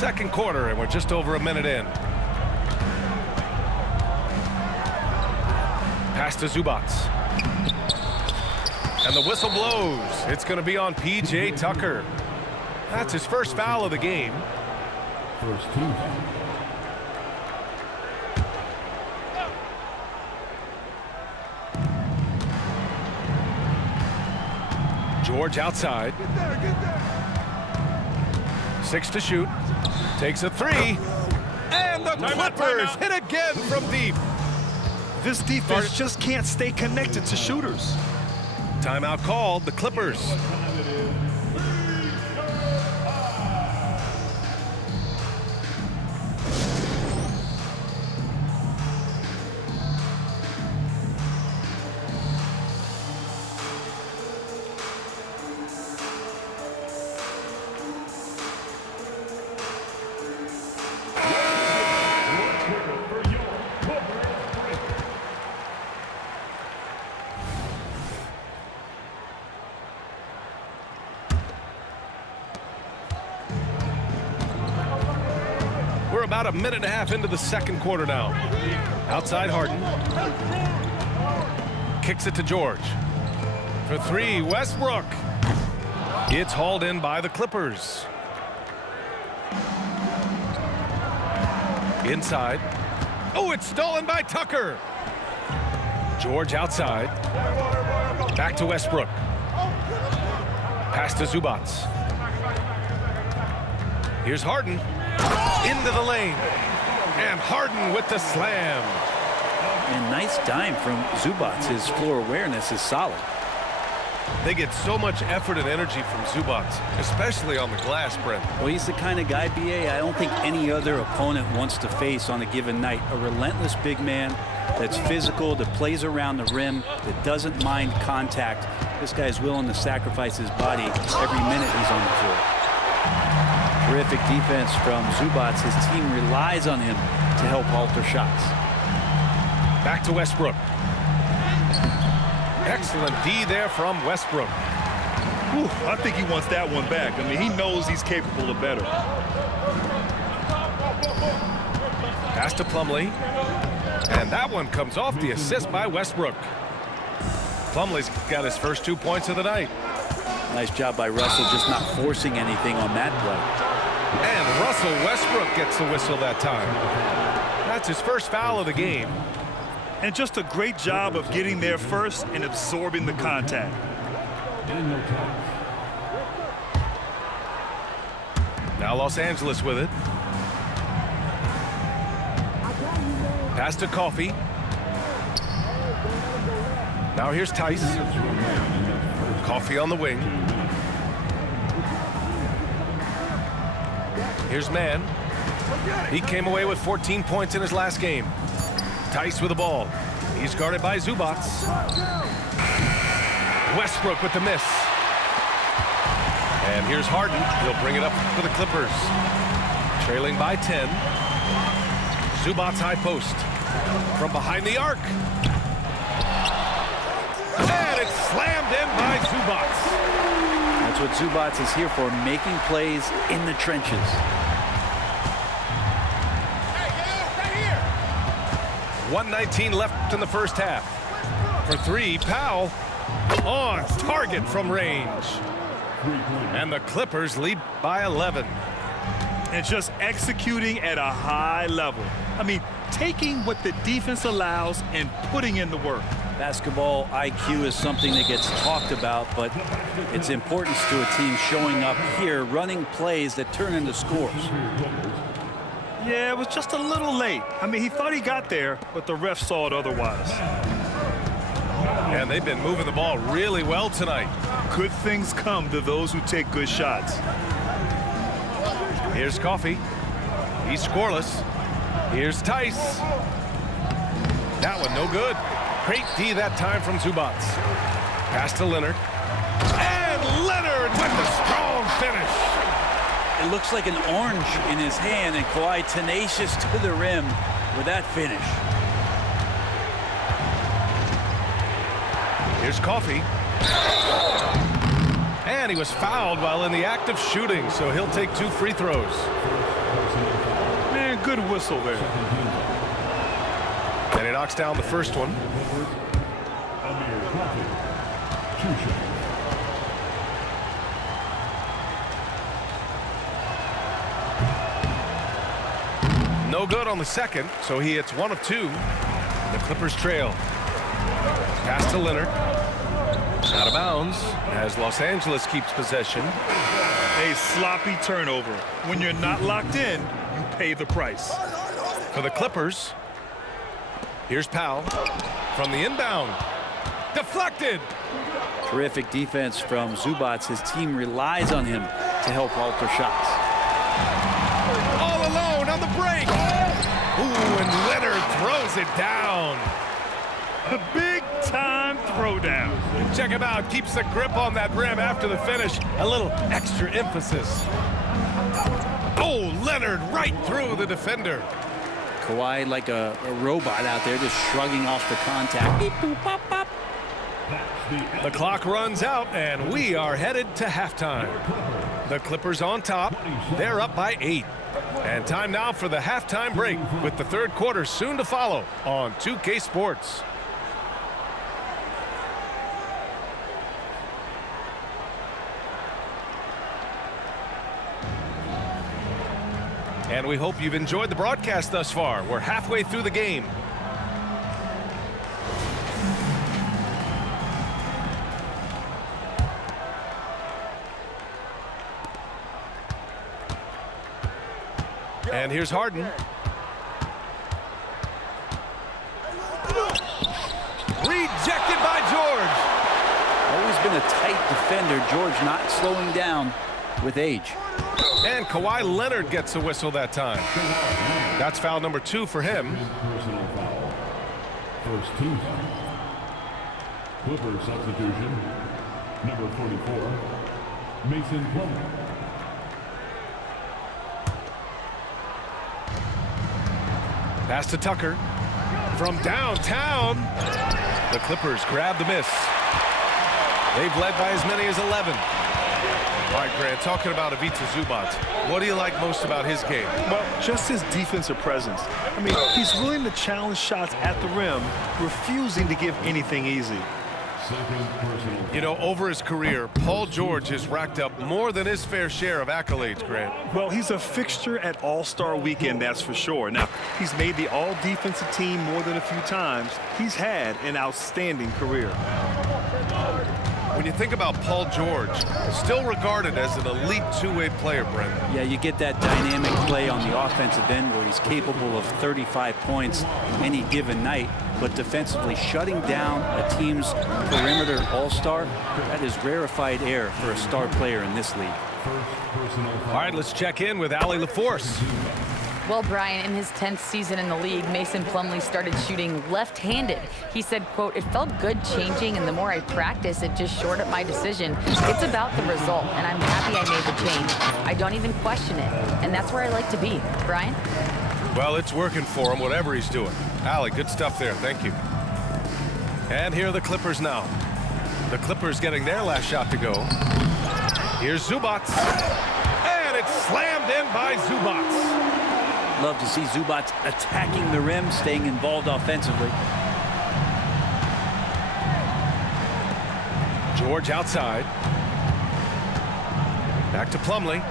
second quarter, and we're just over a minute in. Pass to Zubac. And the whistle blows. It's going to be on P.J. Tucker. That's his first foul of the game. First team. George outside. 6 to shoot. Takes a 3. And the Clippers hit again from deep. This defense just can't stay connected to shooters. Timeout called, the Clippers. We're about a minute and a half into the second quarter now. Outside Harden. Kicks it to George. For 3, Westbrook. It's hauled in by the Clippers. Inside. Oh, it's stolen by Tucker. George outside. Back to Westbrook. Pass to Zubac. Here's Harden. Into the lane. And Harden with the slam. And nice dime from Zubac. His floor awareness is solid. They get so much effort and energy from Zubac, especially on the glass, Brent. Well, he's the kind of guy, B.A., I don't think any other opponent wants to face on a given night. A relentless big man that's physical, that plays around the rim, that doesn't mind contact. This guy is willing to sacrifice his body every minute he's on the floor. Terrific defense from Zubac. His team relies on him to help alter shots. Back to Westbrook. Excellent D there from Westbrook. Whew, I think he wants that one back. I mean, he knows he's capable of better. Pass to Plumlee. And that one comes off the assist by Westbrook. Plumlee's got his first 2 points of the night. Nice job by Russell, just not forcing anything on that play. And Russell Westbrook gets the whistle that time. That's his first foul of the game. And just a great job of getting there first and absorbing the contact. Now Los Angeles with it. Pass to Coffey. Now here's Tice. Coffey on the wing. Here's Mann. He came away with 14 points in his last game. Tice with the ball. He's guarded by Zubac. Westbrook with the miss. And here's Harden. He'll bring it up for the Clippers. Trailing by 10. Zubac high post. From behind the arc. And it's slammed in by Zubac. That's what Zubac is here for, making plays in the trenches. Hey, 1:19 left in the first half. For 3, Powell on target from range. And the Clippers lead by 11. And just executing at a high level. I mean, taking what the defense allows and putting in the work. Basketball IQ is something that gets talked about, but its importance to a team showing up here, running plays that turn into scores. Yeah, it was just a little late. I mean, he thought he got there, but the ref saw it otherwise. And they've been moving the ball really well tonight. Good things come to those who take good shots. Here's Coffey. He's scoreless. Here's Tice. That one no good. Great D that time from Zubac. Pass to Leonard. And Leonard with the strong finish. It looks like an orange in his hand, and Kawhi tenacious to the rim with that finish. Here's Coffey. And he was fouled while in the act of shooting, so he'll take 2 free throws. Good whistle there. And he knocks down the first one. Amir Coffey. 2 shots. No good on the second, so he hits 1 of 2. The Clippers trail. Pass to Leonard. Out of bounds as Los Angeles keeps possession. A sloppy turnover. When you're not locked in, you pay the price. For the Clippers, here's Powell from the inbound. Deflected. Terrific defense from Zubac. His team relies on him to help alter shots. All alone on the break. Ooh, and Leonard throws it down. A big-time throwdown. Check him out. Keeps the grip on that rim after the finish. A little extra emphasis. Oh, Leonard right through the defender. Kawhi like a robot out there just shrugging off the contact. Beep, boop, pop, pop. The clock runs out, and we are headed to halftime. The Clippers on top. They're up by 8. And time now for the halftime break, with the third quarter soon to follow on 2K Sports. And we hope you've enjoyed the broadcast thus far. We're halfway through the game. And here's Harden. Rejected by George. Always been a tight defender. George not slowing down with age. And Kawhi Leonard gets a whistle that time. That's foul number 2 for him. Personal foul. First team. Clippers substitution. Number 44. Mason Plumlee. Pass to Tucker. From downtown. The Clippers grab the miss. They've led by as many as 11. All right, Grant, talking about Ivica Zubac, what do you like most about his game? Well, just his defensive presence. I mean, he's willing to challenge shots at the rim, refusing to give anything easy. Second personal foul. You know, over his career, Paul George has racked up more than his fair share of accolades, Grant. Well, he's a fixture at All-Star Weekend, that's for sure. Now, he's made the All-Defensive team more than a few times. He's had an outstanding career. When you think about Paul George, still regarded as an elite two-way player, Brent. Yeah, you get that dynamic play on the offensive end where he's capable of 35 points any given night, but defensively shutting down a team's perimeter all-star, that is rarefied air for a star player in this league. First personal foul. All right, let's check in with Allie LaForce. Well, Brian, in his 10th season in the league, Mason Plumlee started shooting left-handed. He said, quote, "It felt good changing, and the more I practice, it just shored up my decision. It's about the result, and I'm happy I made the change. I don't even question it, and that's where I like to be." Brian? Well, it's working for him, whatever he's doing. Allie, good stuff there. Thank you. And here are the Clippers now. The Clippers getting their last shot to go. Here's Zubac. And it's slammed in by Zubac. Love to see Zubac attacking the rim, staying involved offensively. George outside. Back to Plumlee.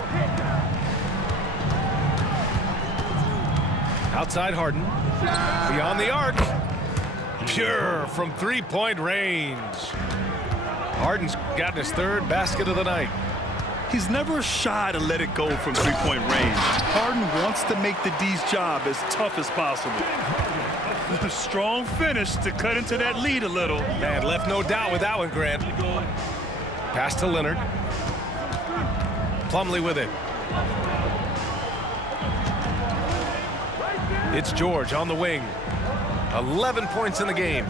Outside Harden. Beyond the arc. Pure from three-point range. Harden's gotten his third basket of the night. He's never shy to let it go from three-point range. Harden wants to make the D's job as tough as possible. A strong finish to cut into that lead a little. Man, left no doubt with that one, Grant. Pass to Leonard. Plumlee with it. It's George on the wing. 11 points in the game.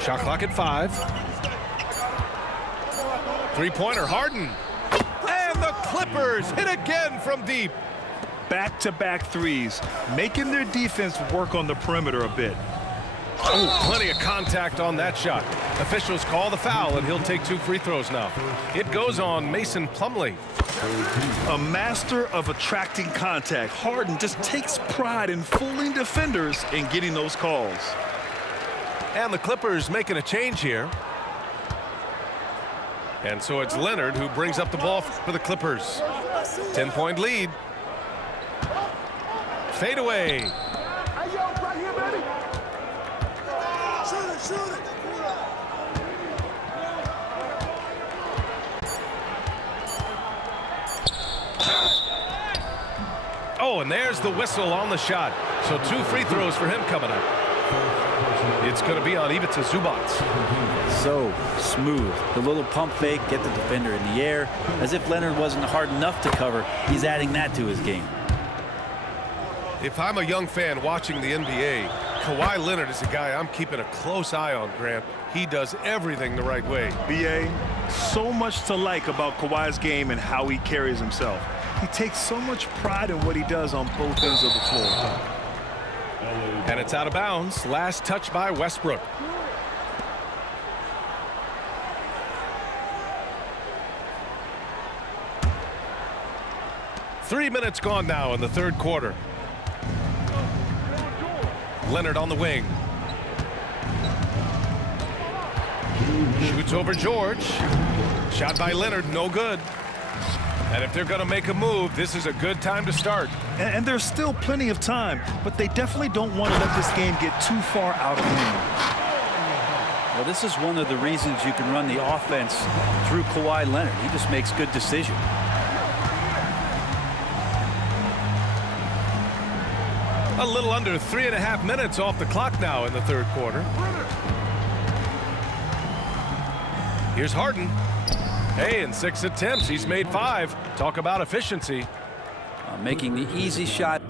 Shot clock at 5. Three-pointer, Harden. And the Clippers hit again from deep. Back-to-back threes, making their defense work on the perimeter a bit. Oh, plenty of contact on that shot. Officials call the foul, and he'll take 2 free throws now. It goes on Mason Plumlee. A master of attracting contact. Harden just takes pride in fooling defenders and getting those calls. And the Clippers making a change here. And so it's Leonard who brings up the ball for the Clippers. 10-point lead. Fade away. Oh, and there's the whistle on the shot. So 2 free throws for him coming up. It's going to be on Ivica Zubac. So smooth. The little pump fake, get the defender in the air. As if Leonard wasn't hard enough to cover, he's adding that to his game. If I'm a young fan watching the NBA, Kawhi Leonard is a guy I'm keeping a close eye on, Grant. He does everything the right way. BA, so much to like about Kawhi's game and how he carries himself. He takes so much pride in what he does on both ends of the floor. And it's out of bounds. Last touch by Westbrook. Three minutes gone now in the third quarter. Leonard on the wing. Shoots over George. Shot by Leonard, no good. And if they're going to make a move, this is a good time to start. And there's still plenty of time, but they definitely don't want to let this game get too far out of hand. Well, this is one of the reasons you can run the offense through Kawhi Leonard. He just makes good decisions. A little under 3.5 minutes off the clock now in the third quarter. Here's Harden. Hey, in 6 attempts, he's made 5. Talk about efficiency. Making the easy shot.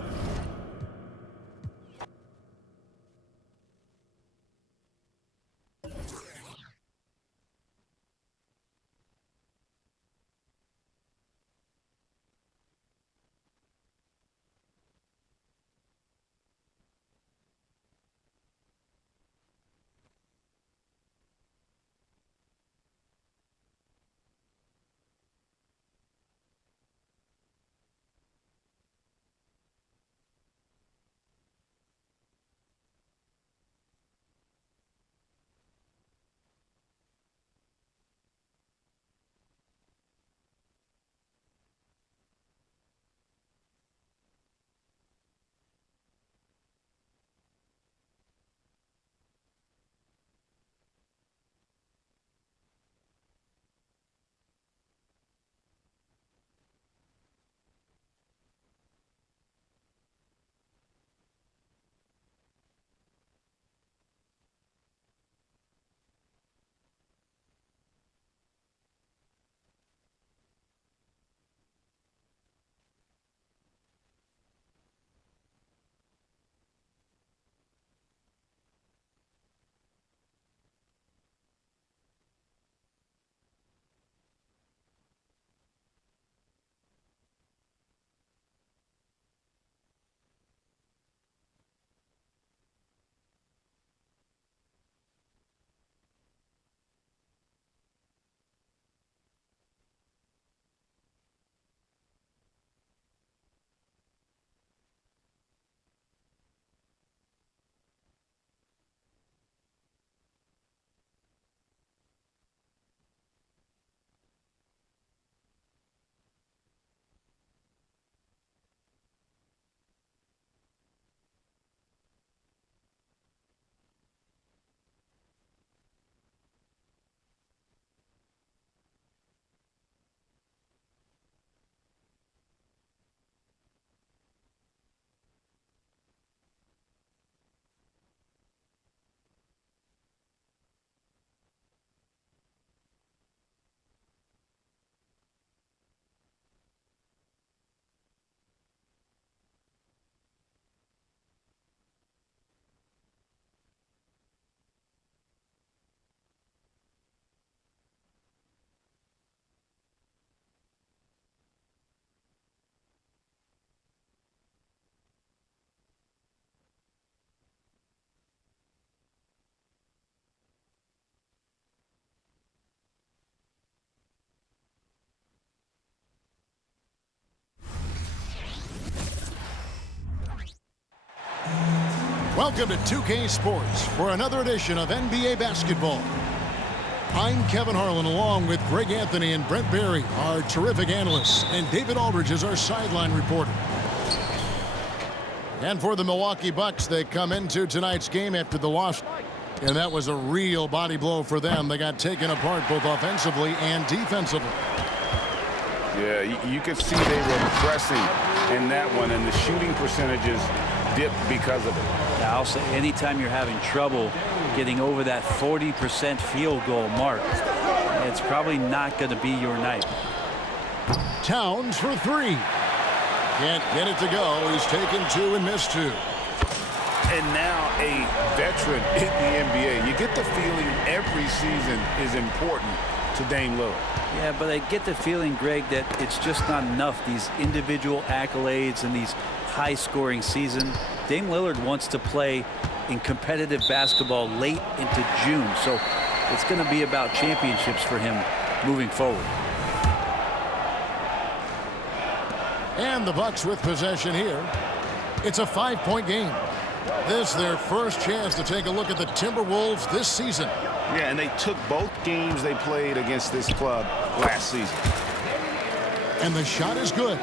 Welcome to 2K Sports for another edition of NBA basketball. I'm Kevin Harlan along with Greg Anthony and Brent Barry, our terrific analysts, and David Aldridge is our sideline reporter. And for the Milwaukee Bucks, they come into tonight's game after the loss, and that was a real body blow for them. They got taken apart both offensively and defensively. Yeah, you could see they were pressing in that one, and the shooting percentages dipped because of it. Yeah, I'll say anytime you're having trouble getting over that 40% field goal mark, it's probably not going to be your night. Towns for three. Can't get it to go. He's taken two and missed two. And now a veteran in the NBA. You get the feeling every season is important to Dame Lillard. Yeah, but I get the feeling, Greg, that it's just not enough. These individual accolades and these high-scoring season. Dame Lillard wants to play in competitive basketball late into June, so it's going to be about championships for him moving forward. And the Bucks with possession here. It's a 5-point game. This their first chance to take a look at the Timberwolves this season. Yeah, and they took both games they played against this club last season. And the shot is good.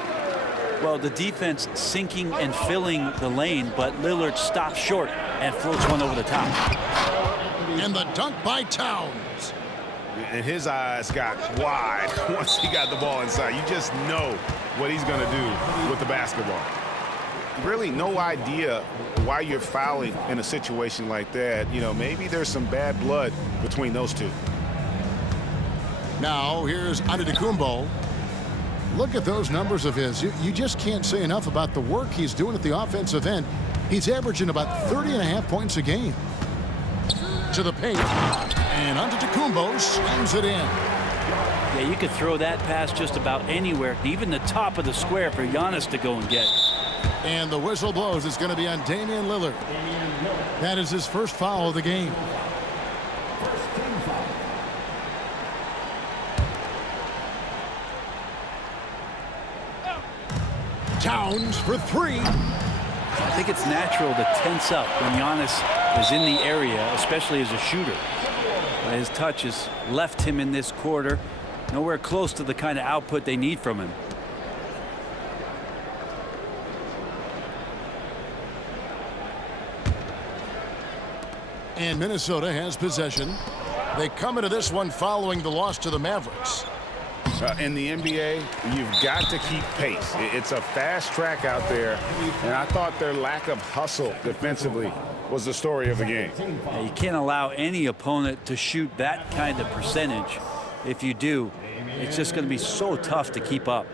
Well, the defense sinking and filling the lane, but Lillard stops short and floats one over the top. And the dunk by Towns. And his eyes got wide once he got the ball inside. You just know what he's going to do with the basketball. Really no idea why you're fouling in a situation like that. You know, maybe there's some bad blood between those two. Now here's Antetokounmpo. Look at those numbers of his. You just can't say enough about the work he's doing at the offensive end. He's averaging about 30.5 points a game. To the paint, and Antetokounmpo slams it in. Yeah, you could throw that pass just about anywhere, even the top of the square for Giannis to go and get. And the whistle blows. It's going to be on Damian Lillard. That is his first foul of the game. Towns for three. I think it's natural to tense up when Giannis is in the area, especially as a shooter. His touch has left him in this quarter. Nowhere close to the kind of output they need from him. And Minnesota has possession. They come into this one following the loss to the Mavericks. In the NBA, you've got to keep pace. It's a fast track out there, and I thought their lack of hustle defensively was the story of the game. Yeah, you can't allow any opponent to shoot that kind of percentage. If you do, it's just going to be so tough to keep up.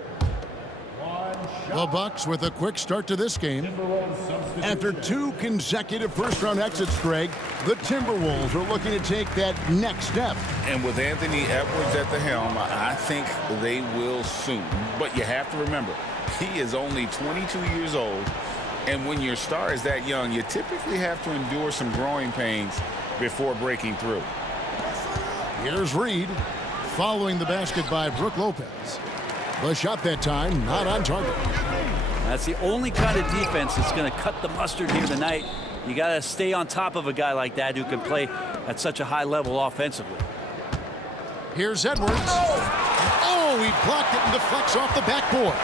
The Bucks with a quick start to this game. After two consecutive first-round exits, Greg, the Timberwolves are looking to take that next step. And with Anthony Edwards at the helm, I think they will soon. But you have to remember, he is only 22 years old. And when your star is that young, you typically have to endure some growing pains before breaking through. Here's Reed following the basket by Brook Lopez. The shot that time not on target. That's the only kind of defense that's going to cut the mustard here tonight. You got to stay on top of a guy like that who can play at such a high level offensively. Here's Edwards. Oh, he blocked it and deflects off the backboard.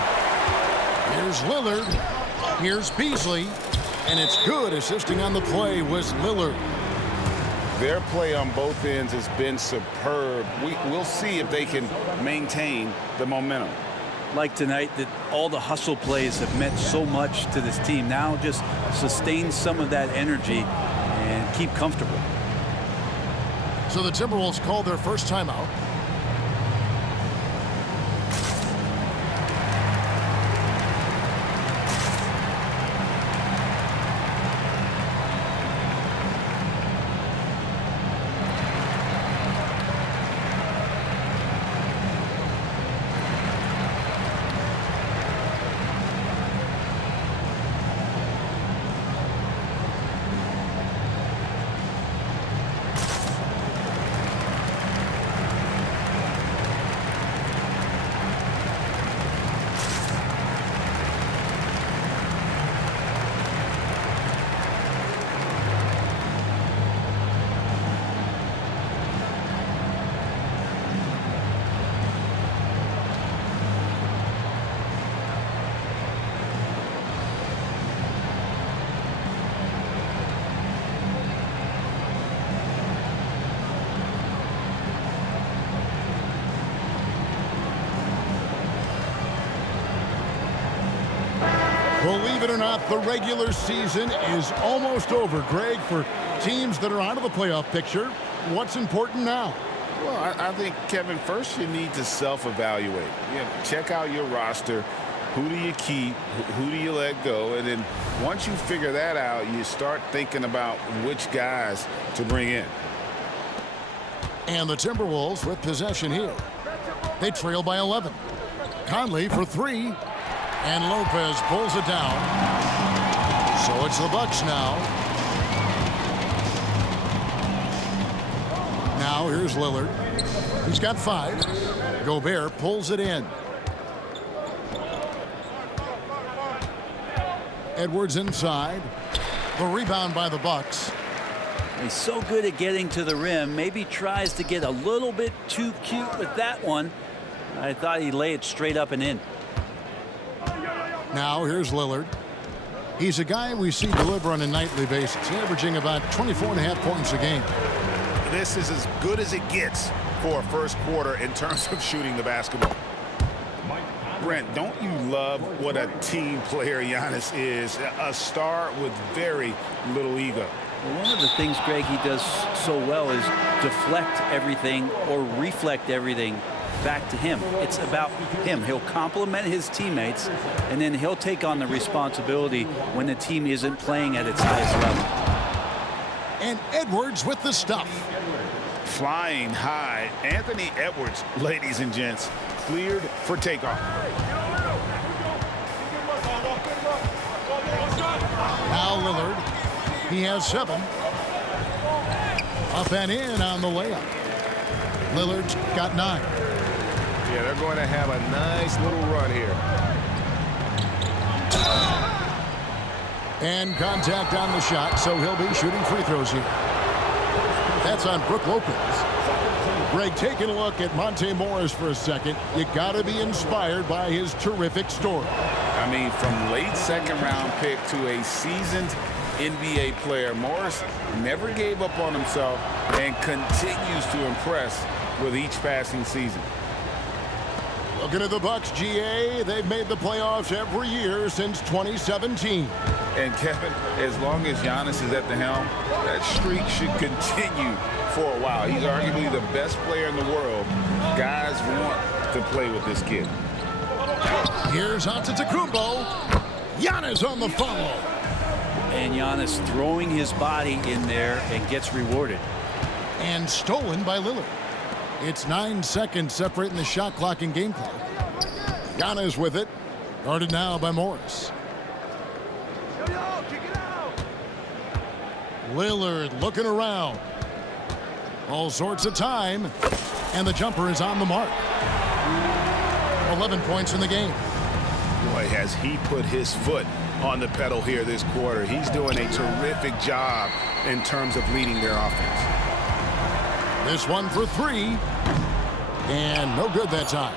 Here's Lillard. Here's Beasley. And it's good. Assisting on the play was Lillard. Their play on both ends has been superb. We'll see if they can maintain the momentum. Like tonight, that all the hustle plays have meant so much to this team. Now just sustain some of that energy and keep comfortable. So the Timberwolves called their first timeout. Believe it or not, the regular season is almost over. Greg, for teams that are out of the playoff picture, what's important now? Well, I think, Kevin, first you need to self-evaluate. Check out your roster. Who do you keep? Who do you let go? And then once you figure that out, you start thinking about which guys to bring in. And the Timberwolves with possession here. They trail by 11. Conley for three. And Lopez pulls it down. So it's the Bucks now. Now here's Lillard. He's got 5. Gobert pulls it in. Edwards inside. The rebound by the Bucks. He's so good at getting to the rim. Maybe tries to get a little bit too cute with that one. I thought he'd lay it straight up and in. Now here's Lillard. He's a guy we see deliver on a nightly basis, averaging about 24.5 points a game. This is as good as it gets for a first quarter in terms of shooting the basketball. Brent, don't you love what a team player Giannis is? A star with very little ego. One of the things, Greg, he does so well is deflect everything or reflect everything back to him. It's about him. He'll compliment his teammates, and then he'll take on the responsibility when the team isn't playing at its highest level. And Edwards with the stuff. Flying high. Anthony Edwards, ladies and gents, cleared for takeoff. Now Lillard. He has 7. Up and in on the layup. Lillard's got 9. Yeah, they're going to have a nice little run here. And contact on the shot, so he'll be shooting free throws here. That's on Brook Lopez. Greg, taking a look at Monte Morris for a second. You got to be inspired by his terrific story. I mean, from late second-round pick to a seasoned NBA player, Morris never gave up on himself and continues to impress with each passing season. Looking at the Bucks, GA, they've made the playoffs every year since 2017. And Kevin, as long as Giannis is at the helm, that streak should continue for a while. He's arguably the best player in the world. Guys want to play with this kid. Here's Antetokounmpo. Giannis on the follow. And Giannis throwing his body in there and gets rewarded. And stolen by Lillard. It's 9 seconds separating the shot clock and game clock. Giannis with it. Guarded now by Morris. Lillard looking around. All sorts of time. And the jumper is on the mark. 11 points in the game. Boy, has he put his foot on the pedal here this quarter. He's doing a terrific job in terms of leading their offense. This one for 3. And no good that time.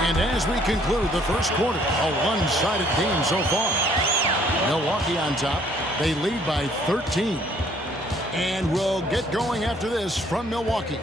And as we conclude the first quarter, a one-sided game so far. Milwaukee on top. They lead by 13. And we'll get going after this from Milwaukee.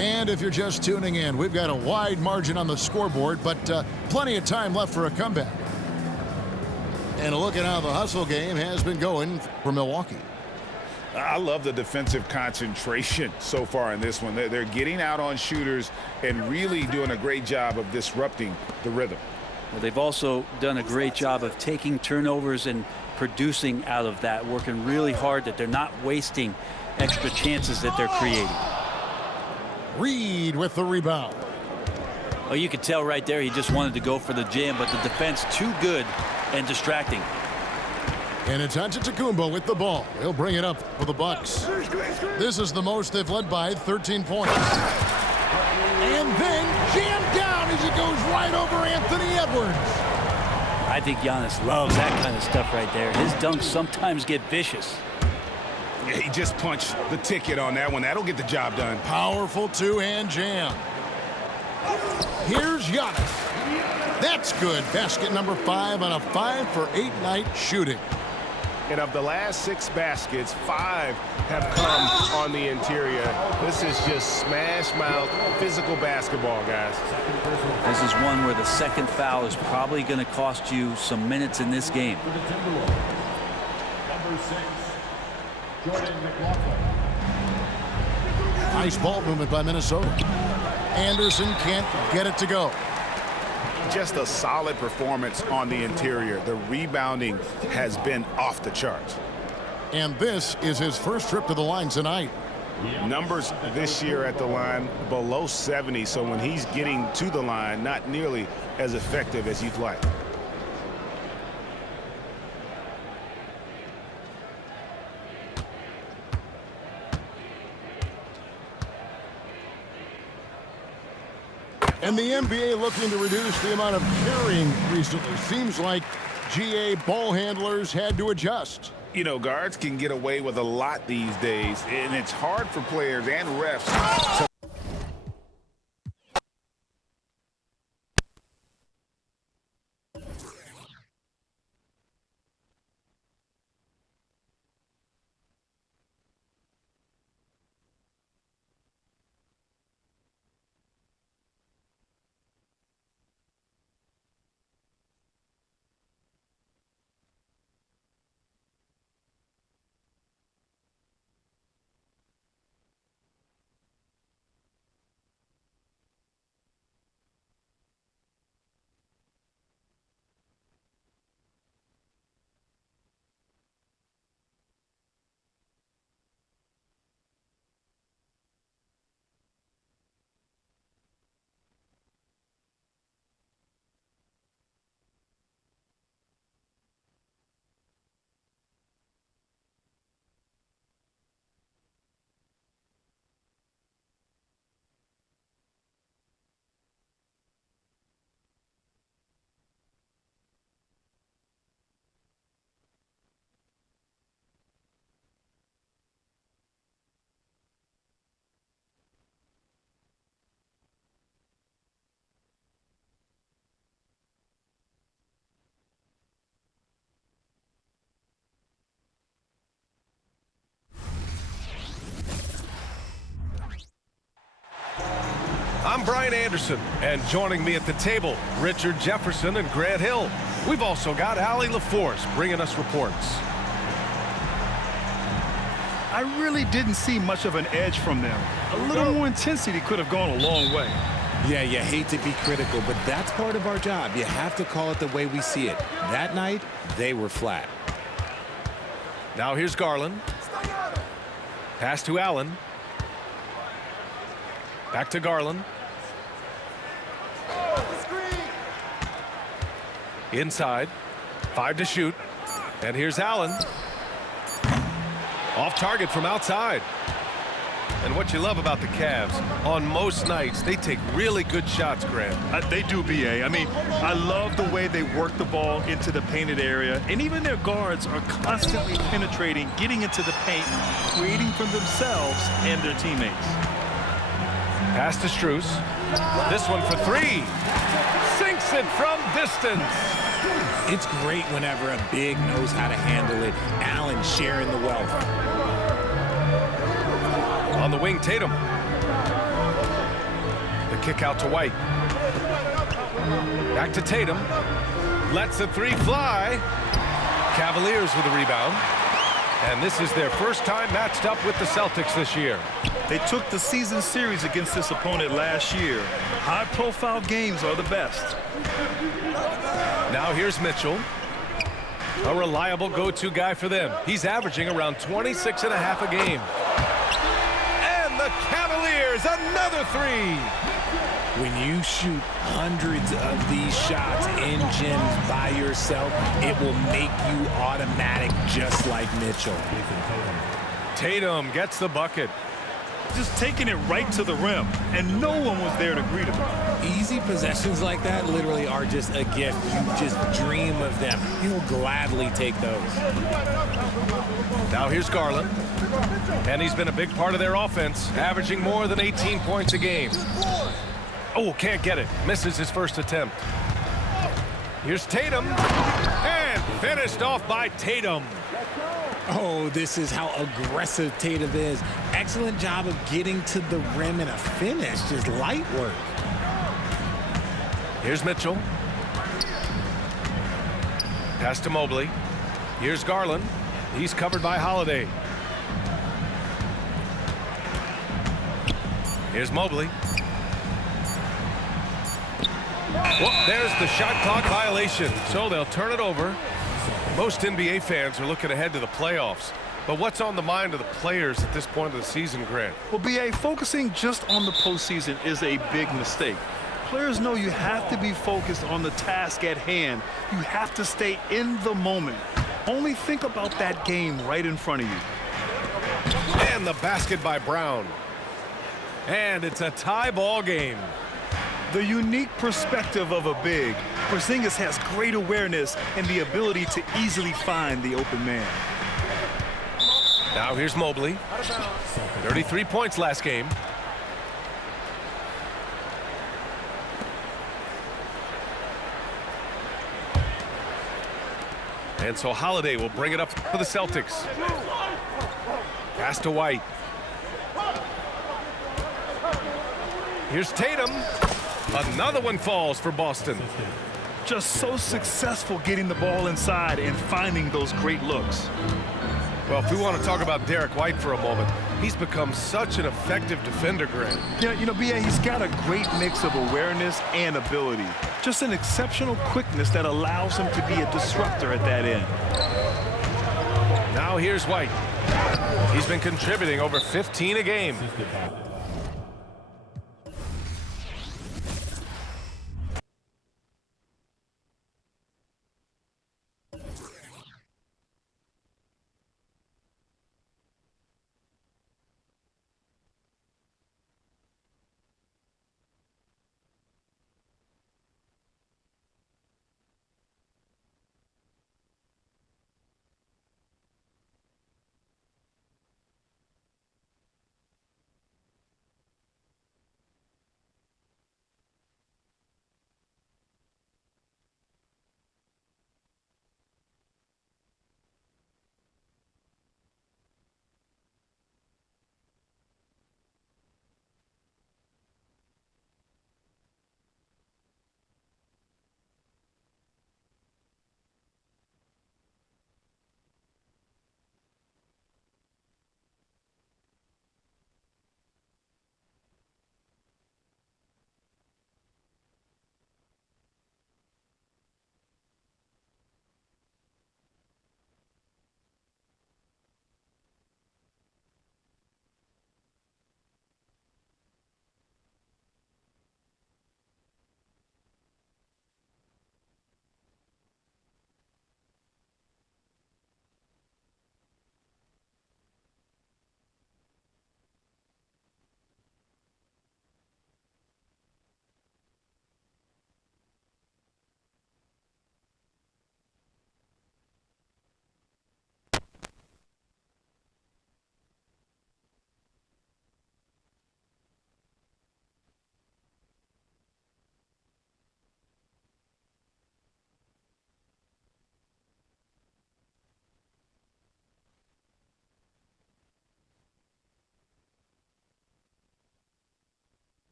And if you're just tuning in, we've got a wide margin on the scoreboard, but plenty of time left for a comeback. And a look at how the hustle game has been going for Milwaukee. I love the defensive concentration so far in this one. They're getting out on shooters and really doing a great job of disrupting the rhythm. Well, they've also done a great job of taking turnovers and producing out of that, working really hard that they're not wasting extra chances that they're creating. Reed with the rebound. Well, you could tell right there he just wanted to go for the jam, but the defense too good and distracting. And it's Antetokounmpo with the ball. He'll bring it up for the Bucks. This is the most they've led by, 13 points. And then jammed down as he goes right over Anthony Edwards. I think Giannis loves that kind of stuff right there. His dunks sometimes get vicious. He just punched the ticket on that one. That'll get the job done. Powerful two-hand jam. Here's Giannis. That's good. Basket number 5 on a 5-for-8 night shooting. And of the last 6 baskets, 5 have come on the interior. This is just smash-mouth physical basketball, guys. This is one where the second foul is probably going to cost you some minutes in this game. Number 6, Jordan McLaughlin. Nice ball movement by Minnesota. Anderson can't get it to go. Just a solid performance on the interior. The rebounding has been off the charts. And this is his first trip to the line tonight. Numbers this year at the line below 70, so when he's getting to the line, not nearly as effective as you'd like. And the NBA looking to reduce the amount of carrying recently. Seems like GA ball handlers had to adjust. You know, guards can get away with a lot these days, and it's hard for players and refs to I'm Brian Anderson, and joining me at the table, Richard Jefferson and Grant Hill. We've also got Allie LaForce bringing us reports. I really didn't see much of an edge from them. A little more intensity could have gone a long way. Yeah, you hate to be critical, but that's part of our job. You have to call it the way we see it. That night, they were flat. Now here's Garland. Pass to Allen. Back to Garland. Inside. 5 to shoot. And here's Allen. Off target from outside. And what you love about the Cavs, on most nights, they take really good shots, Grant. They do, B.A. I mean, I love the way they work the ball into the painted area, and even their guards are constantly penetrating, getting into the paint, creating for themselves and their teammates. Pass to Strus. This one for 3. Sinks it from distance. It's great whenever a big knows how to handle it. Allen sharing the wealth. On the wing, Tatum. The kick out to White. Back to Tatum. Lets the 3 fly. Cavaliers with a rebound. And this is their first time matched up with the Celtics this year. They took the season series against this opponent last year. High-profile games are the best. Now here's Mitchell. A reliable go-to guy for them. He's averaging around 26.5 a game. And the Cavaliers, another 3. When you shoot hundreds of these shots in gyms by yourself, it will make you automatic just like Mitchell. Tatum gets the bucket. just taking it right to the rim, and no one was there to greet him. Easy possessions like that literally are just a gift. You just dream of them. You'll gladly take those. Now here's Garland. And he's been a big part of their offense, averaging more than 18 points a game. Oh, can't get it. Misses his first attempt. Here's Tatum. And finished off by Tatum. Oh, this is how aggressive Tatum is. Excellent job of getting to the rim in a finish. Just light work. Here's Mitchell. Pass to Mobley. Here's Garland. He's covered by Holiday. Here's Mobley. Well, there's the shot clock violation. So they'll turn it over. Most NBA fans are looking ahead to the playoffs. But what's on the mind of the players at this point of the season, Grant? Well, B.A., focusing just on the postseason is a big mistake. Players know you have to be focused on the task at hand. You have to stay in the moment. Only think about that game right in front of you. And the basket by Brown. And it's a tie ball game. The unique perspective of a big, Porzingis has great awareness and the ability to easily find the open man. Now here's Mobley. 33 points last game. And so Holiday will bring it up for the Celtics. Pass to White. Here's Tatum. Another one falls for Boston. Just so successful getting the ball inside and finding those great looks. Well, if we want to talk about Derek White for a moment, he's become such an effective defender, Grant. Yeah, you know, B.A., he's got a great mix of awareness and ability. Just an exceptional quickness that allows him to be a disruptor at that end. Now here's White. He's been contributing over 15 a game.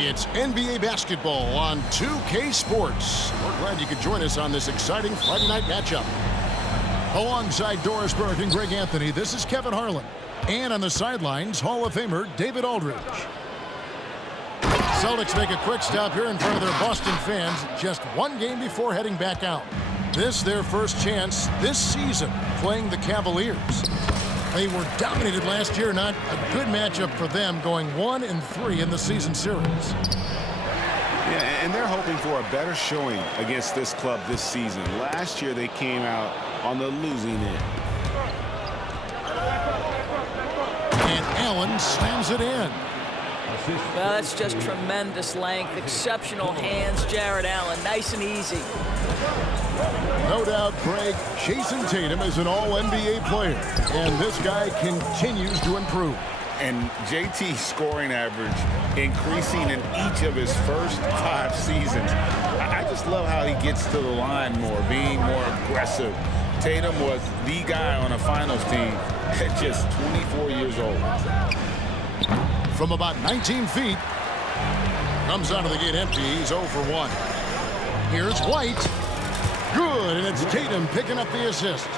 It's NBA basketball on 2K Sports. We're glad you could join us on this exciting Friday night matchup. Alongside Doris Burke and Greg Anthony, this is Kevin Harlan. And on the sidelines, Hall of Famer David Aldridge. Celtics make a quick stop here in front of their Boston fans just one game before heading back out. This their first chance this season playing the Cavaliers. They were dominated last year, not a good matchup for them, going 1-3 in the season series. Yeah, and they're hoping for a better showing against this club this season. Last year they came out on the losing end. And Allen slams it in. Well, that's just tremendous length, exceptional hands, Jared Allen, nice and easy. No doubt, Craig, Jason Tatum is an all-NBA player, and this guy continues to improve. And JT's scoring average increasing in each of his first 5 seasons. I just love how he gets to the line more, being more aggressive. Tatum was the guy on a finals team at just 24 years old. From about 19 feet, comes out of the gate empty. He's 0 for 1. Here's White. Good, and it's Tatum picking up the assist.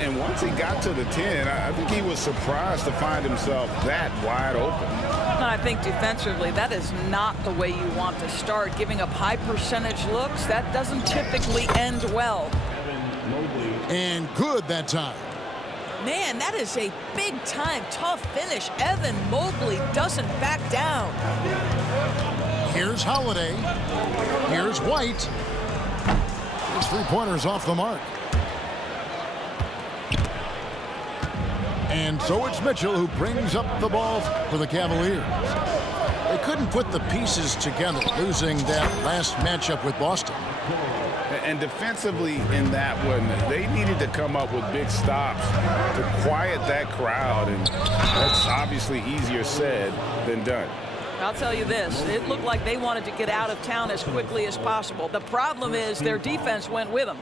And once he got to the 10, I think he was surprised to find himself that wide open. And I think defensively, that is not the way you want to start. Giving up high percentage looks, that doesn't typically end well. And good that time. Man, that is a big-time tough finish. Evan Mobley doesn't back down. Here's Holiday. Here's White. His three-pointers off the mark. And so it's Mitchell who brings up the ball for the Cavaliers. They couldn't put the pieces together, losing that last matchup with Boston. And defensively in that one, they needed to come up with big stops to quiet that crowd, and that's obviously easier said than done. I'll tell you this, it looked like they wanted to get out of town as quickly as possible. The problem is their defense went with them.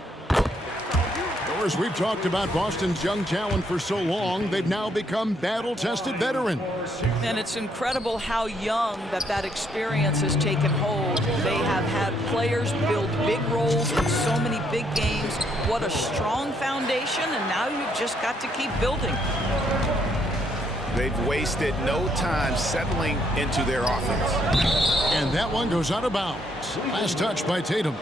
Doris, we've talked about Boston's young talent for so long, they've now become battle-tested veterans. And it's incredible how young that experience has taken hold. They have had players build big roles in so many big games. What a strong foundation, and now you've just got to keep building. They've wasted no time settling into their offense. And that one goes out of bounds. Last touch by Tatum.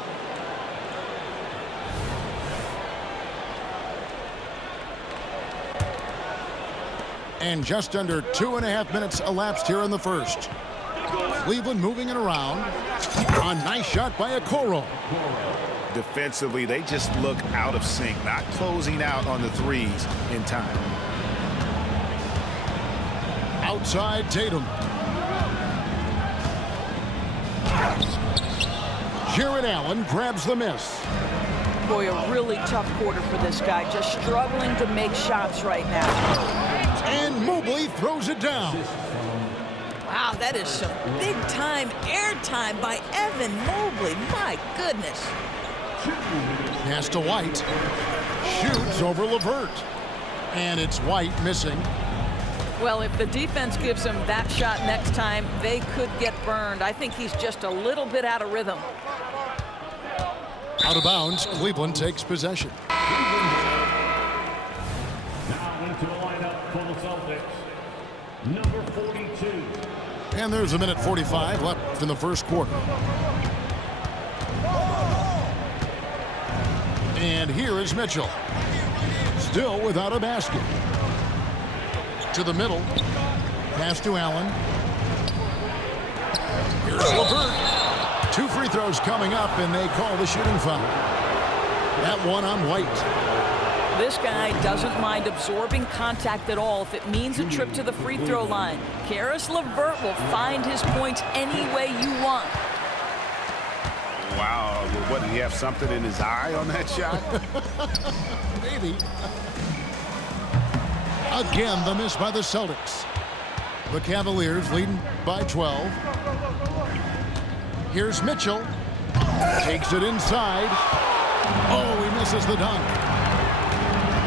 And just under 2.5 minutes elapsed here in the first. Cleveland moving it around. A nice shot by Okoro. Defensively, they just look out of sync, not closing out on the threes in time. Outside Tatum. Jared Allen grabs the miss. Boy, a really tough quarter for this guy, just struggling to make shots right now. And Mobley throws it down. Wow, that is some big-time airtime by Evan Mobley. My goodness. Pass to White. Shoots over LeVert. And it's White missing. Well, if the defense gives him that shot next time, they could get burned. I think he's just a little bit out of rhythm. Out of bounds, Cleveland takes possession. Number 42. And there's 1:45 left in the first quarter. And here is Mitchell. Still without a basket. To the middle. Pass to Allen. Here's LeVert. 2 free throws coming up, and they call the shooting foul. That one on White. This guy doesn't mind absorbing contact at all if it means a trip to the free throw line. Caris LeVert will find his points any way you want. Wow, what, did he have something in his eye on that shot? Maybe. Again, the miss by the Celtics. The Cavaliers leading by 12. Here's Mitchell. Takes it inside. Oh, he misses the dunk.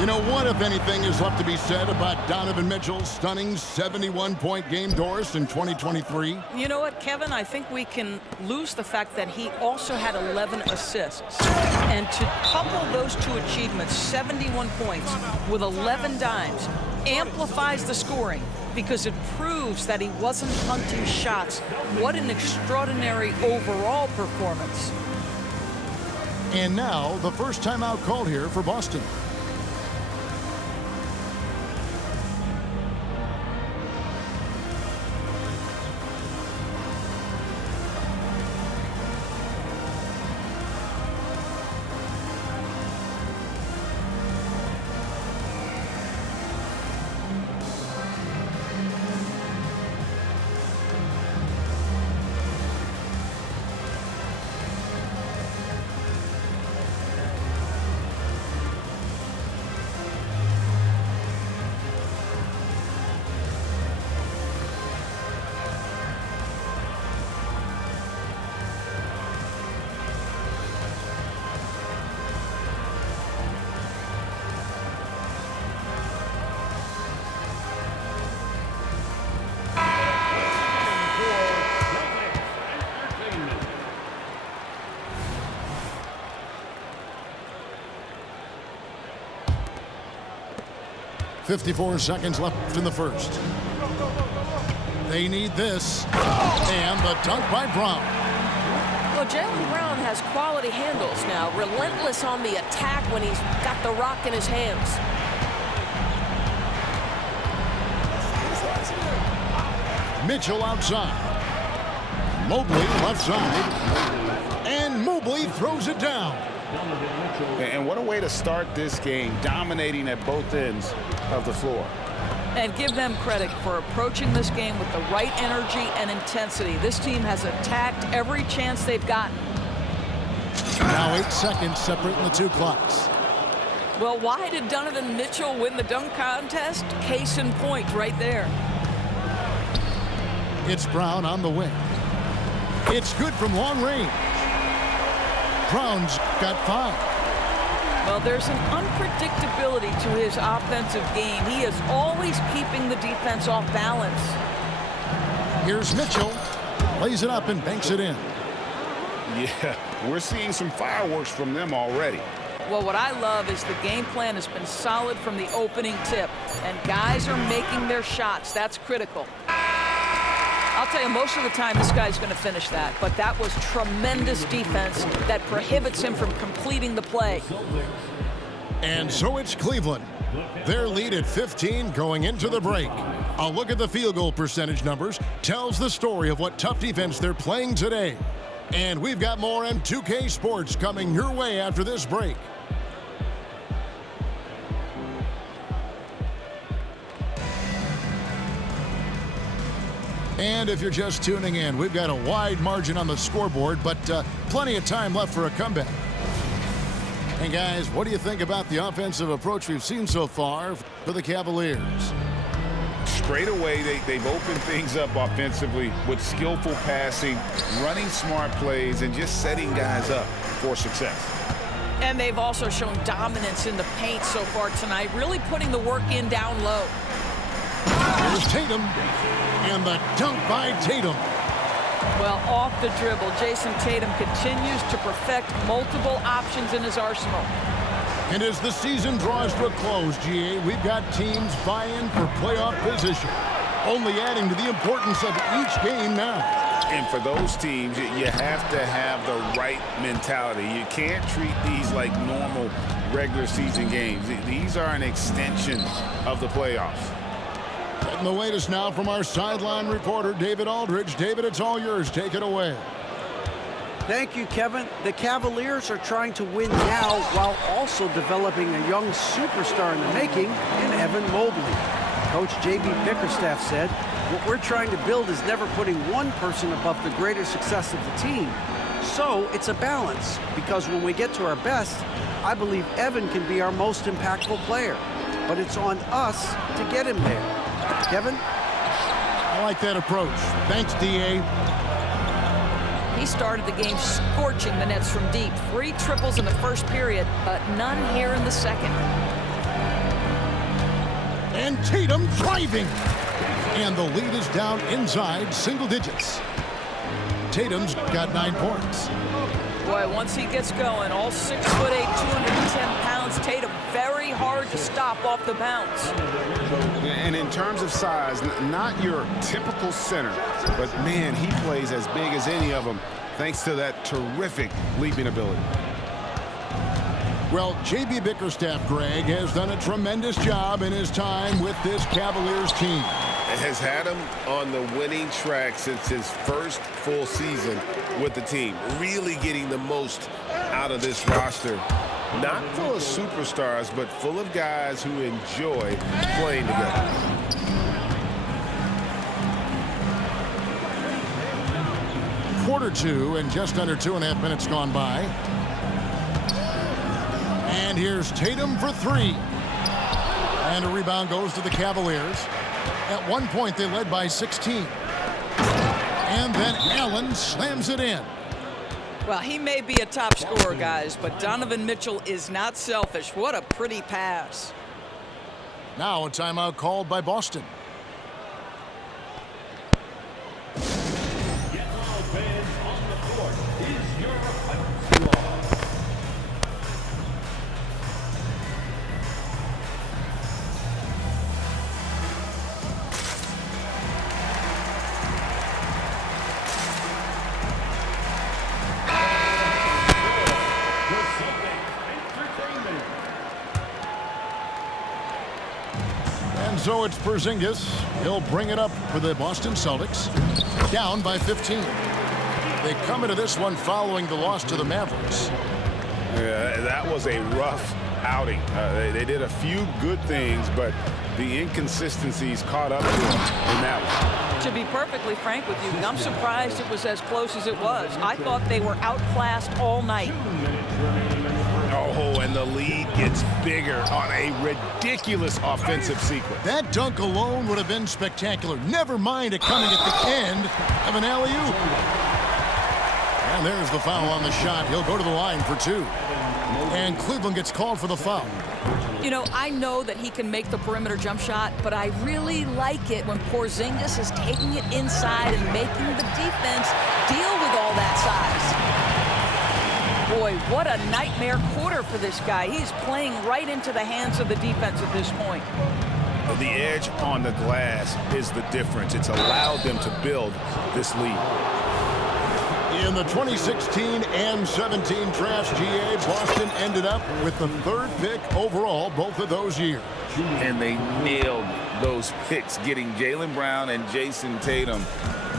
You know, what, if anything, is left to be said about Donovan Mitchell's stunning 71-point game, Doris, in 2023? You know what, Kevin? I think we can lose the fact that he also had 11 assists. And to couple those two achievements, 71 points with 11 dimes, amplifies the scoring because it proves that he wasn't hunting shots. What an extraordinary overall performance. And now, the first timeout called here for Boston. .54 seconds left in the first. They need this. And the dunk by Brown. Well, Jaylen Brown has quality handles now. Relentless on the attack when he's got the rock in his hands. Mitchell outside. Mobley left side. And Mobley throws it down. And what a way to start this game, dominating at both ends of the floor. And give them credit for approaching this game with the right energy and intensity. This team has attacked every chance they've gotten. Now 8 seconds separating the two clocks. Well, why did Donovan Mitchell win the dunk contest? Case in point right there. It's Brown on the wing. It's good from long range. Brown's got 5. Well, there's an unpredictability to his offensive game. He is always keeping the defense off balance. Here's Mitchell. Lays it up and banks it in. Yeah, we're seeing some fireworks from them already. Well, what I love is the game plan has been solid from the opening tip. And guys are making their shots. That's critical. I'll tell you, most of the time this guy's going to finish that. But that was tremendous defense that prohibits him from completing the play. And so it's Cleveland. Their lead at 15 going into the break. A look at the field goal percentage numbers tells the story of what tough defense they're playing today. And we've got more M2K Sports coming your way after this break. And if you're just tuning in, we've got a wide margin on the scoreboard, but plenty of time left for a comeback. Hey guys, what do you think about the offensive approach we've seen so far for the Cavaliers? Straight away, they've opened things up offensively with skillful passing, running smart plays, and just setting guys up for success. And they've also shown dominance in the paint so far tonight, really putting the work in down low. Here's Tatum, and the dunk by Tatum. Well, off the dribble, Jason Tatum continues to perfect multiple options in his arsenal. And as the season draws to a close, GA, we've got teams vying for playoff position, only adding to the importance of each game now. And for those teams, you have to have the right mentality. You can't treat these like normal regular season games. These are an extension of the playoffs. Getting the latest now from our sideline reporter, David Aldridge. David, it's all yours. Take it away. Thank you, Kevin. The Cavaliers are trying to win now while also developing a young superstar in the making in Evan Mobley. Coach J.B. Bickerstaff said, "What we're trying to build is never putting one person above the greater success of the team. So it's a balance, because when we get to our best, I believe Evan can be our most impactful player. But it's on us to get him there." Kevin? I like that approach. Thanks, D.A. He started the game scorching the Nets from deep. 3 triples in the first period, but none here in the second. And Tatum driving. And the lead is down inside single digits. Tatum's got 9 points. Boy, once he gets going, all 6'8", 210 pounds, Tatum very hard to stop off the bounce. And in terms of size, not your typical center, but man, he plays as big as any of them thanks to that terrific leaping ability. Well, J.B. Bickerstaff, Greg, has done a tremendous job in his time with this Cavaliers team. It has had him on the winning track since his first full season with the team, really getting the most out of this roster. Not full of superstars, but full of guys who enjoy playing together. Quarter 2 and just under 2.5 minutes gone by. And here's Tatum for 3. And a rebound goes to the Cavaliers. At one point, they led by 16. And then Allen slams it in. Well, he may be a top scorer, guys, but Donovan Mitchell is not selfish. What a pretty pass. Now a timeout called by Boston. So it's Porzingis. He'll bring it up for the Boston Celtics. Down by 15. They come into this one following the loss to the Mavericks. Yeah, that was a rough outing. They did a few good things, but the inconsistencies caught up to them in that one. To be perfectly frank with you, I'm surprised it was as close as it was. I thought they were outclassed all night. Oh, and the lead gets bigger on a ridiculous offensive sequence. That dunk alone would have been spectacular. Never mind it coming at the end of an alley-oop. And there's the foul on the shot. He'll go to the line for 2. And Cleveland gets called for the foul. You know, I know that he can make the perimeter jump shot, but I really like it when Porzingis is taking it inside and making the defense deal with all that size. Boy, what a nightmare quarter for this guy. He's playing right into the hands of the defense at this point. The edge on the glass is the difference. It's allowed them to build this lead. In the 2016 and 17 drafts, GA, Boston ended up with the 3rd pick overall both of those years. And they nailed those picks, getting Jaylen Brown and Jason Tatum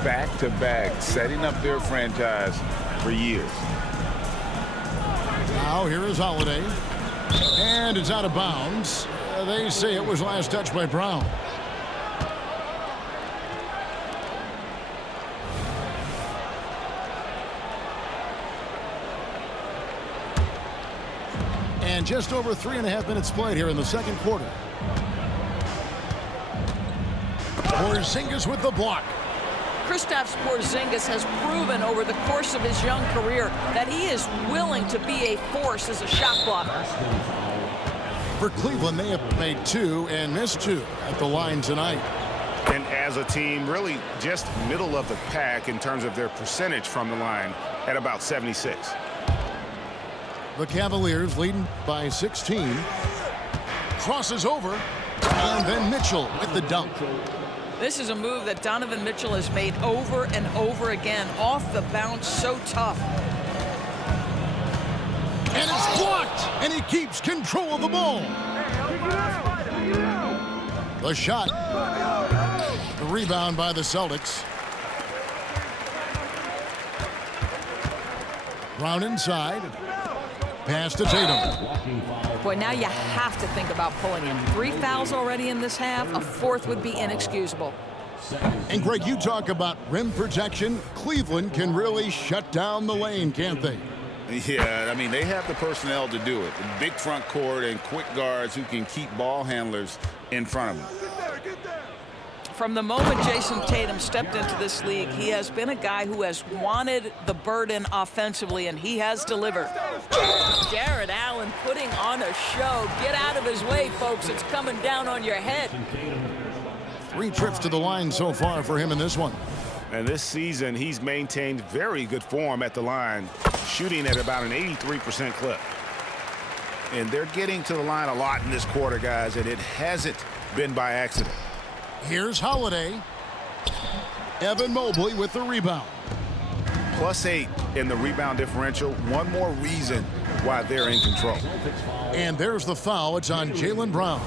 back-to-back, setting up their franchise for years. Now here is Holiday. And it's out of bounds. They say it was last touched by Brown. And just over 3.5 minutes played here in the second quarter. Porzingis with the block. Kristaps Porzingis has proven over the course of his young career that he is willing to be a force as a shot blocker. For Cleveland, they have made 2 and missed 2 at the line tonight. And as a team, really just middle of the pack in terms of their percentage from the line at about 76. The Cavaliers leading by 16. Crosses over. And then Mitchell with the dunk. This is a move that Donovan Mitchell has made over and over again. Off the bounce, so tough. And it's blocked. And he keeps control of the ball. The shot. The rebound by the Celtics. Brown inside. Pass to Tatum. Boy, now you have to think about pulling him. 3 fouls already in this half. A 4th would be inexcusable. And Greg, you talk about rim protection. Cleveland can really shut down the lane, can't they? Yeah, I mean, they have the personnel to do it. A big front court and quick guards who can keep ball handlers in front of them. From the moment Jason Tatum stepped into this league, he has been a guy who has wanted the burden offensively, and he has delivered. Jarrett Allen putting on a show. Get out of his way, folks. It's coming down on your head. 3 trips to the line so far for him in this one. And this season, he's maintained very good form at the line, shooting at about an 83% clip. And they're getting to the line a lot in this quarter, guys, and it hasn't been by accident. Here's Holiday. Evan Mobley with the rebound. +8 in the rebound differential. One more reason why they're in control. And there's the foul. It's on Jaylen Brown.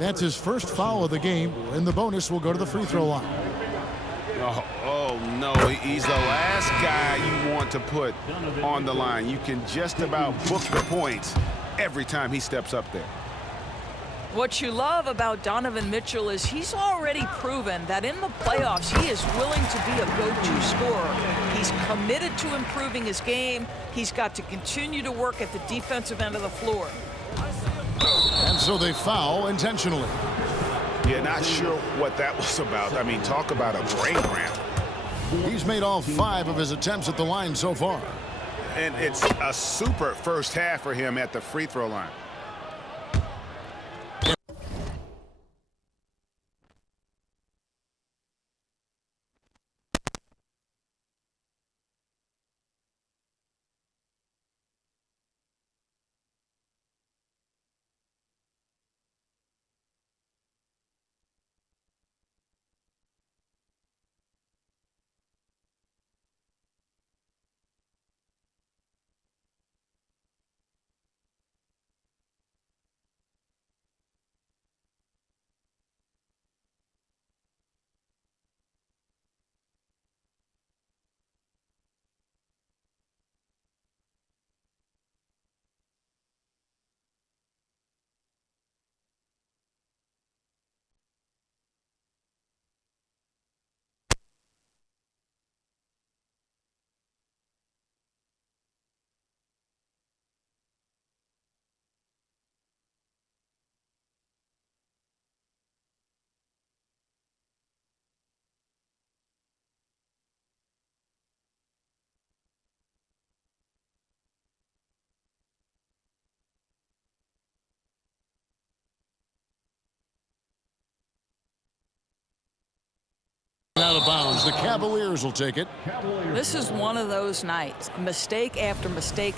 That's his first foul of the game, and the bonus will go to the free throw line. Oh, no, he's the last guy you want to put on the line. You can just about book the points every time he steps up there. What you love about Donovan Mitchell is he's already proven that in the playoffs he is willing to be a go-to scorer. He's committed to improving his game. He's got to continue to work at the defensive end of the floor. And so they foul intentionally. Yeah, not sure what that was about. I mean, talk about a brain cramp. He's made all 5 of his attempts at the line so far. And it's a super first half for him at the free throw line. Out of bounds. The Cavaliers will take it. This is one of those nights. Mistake after mistake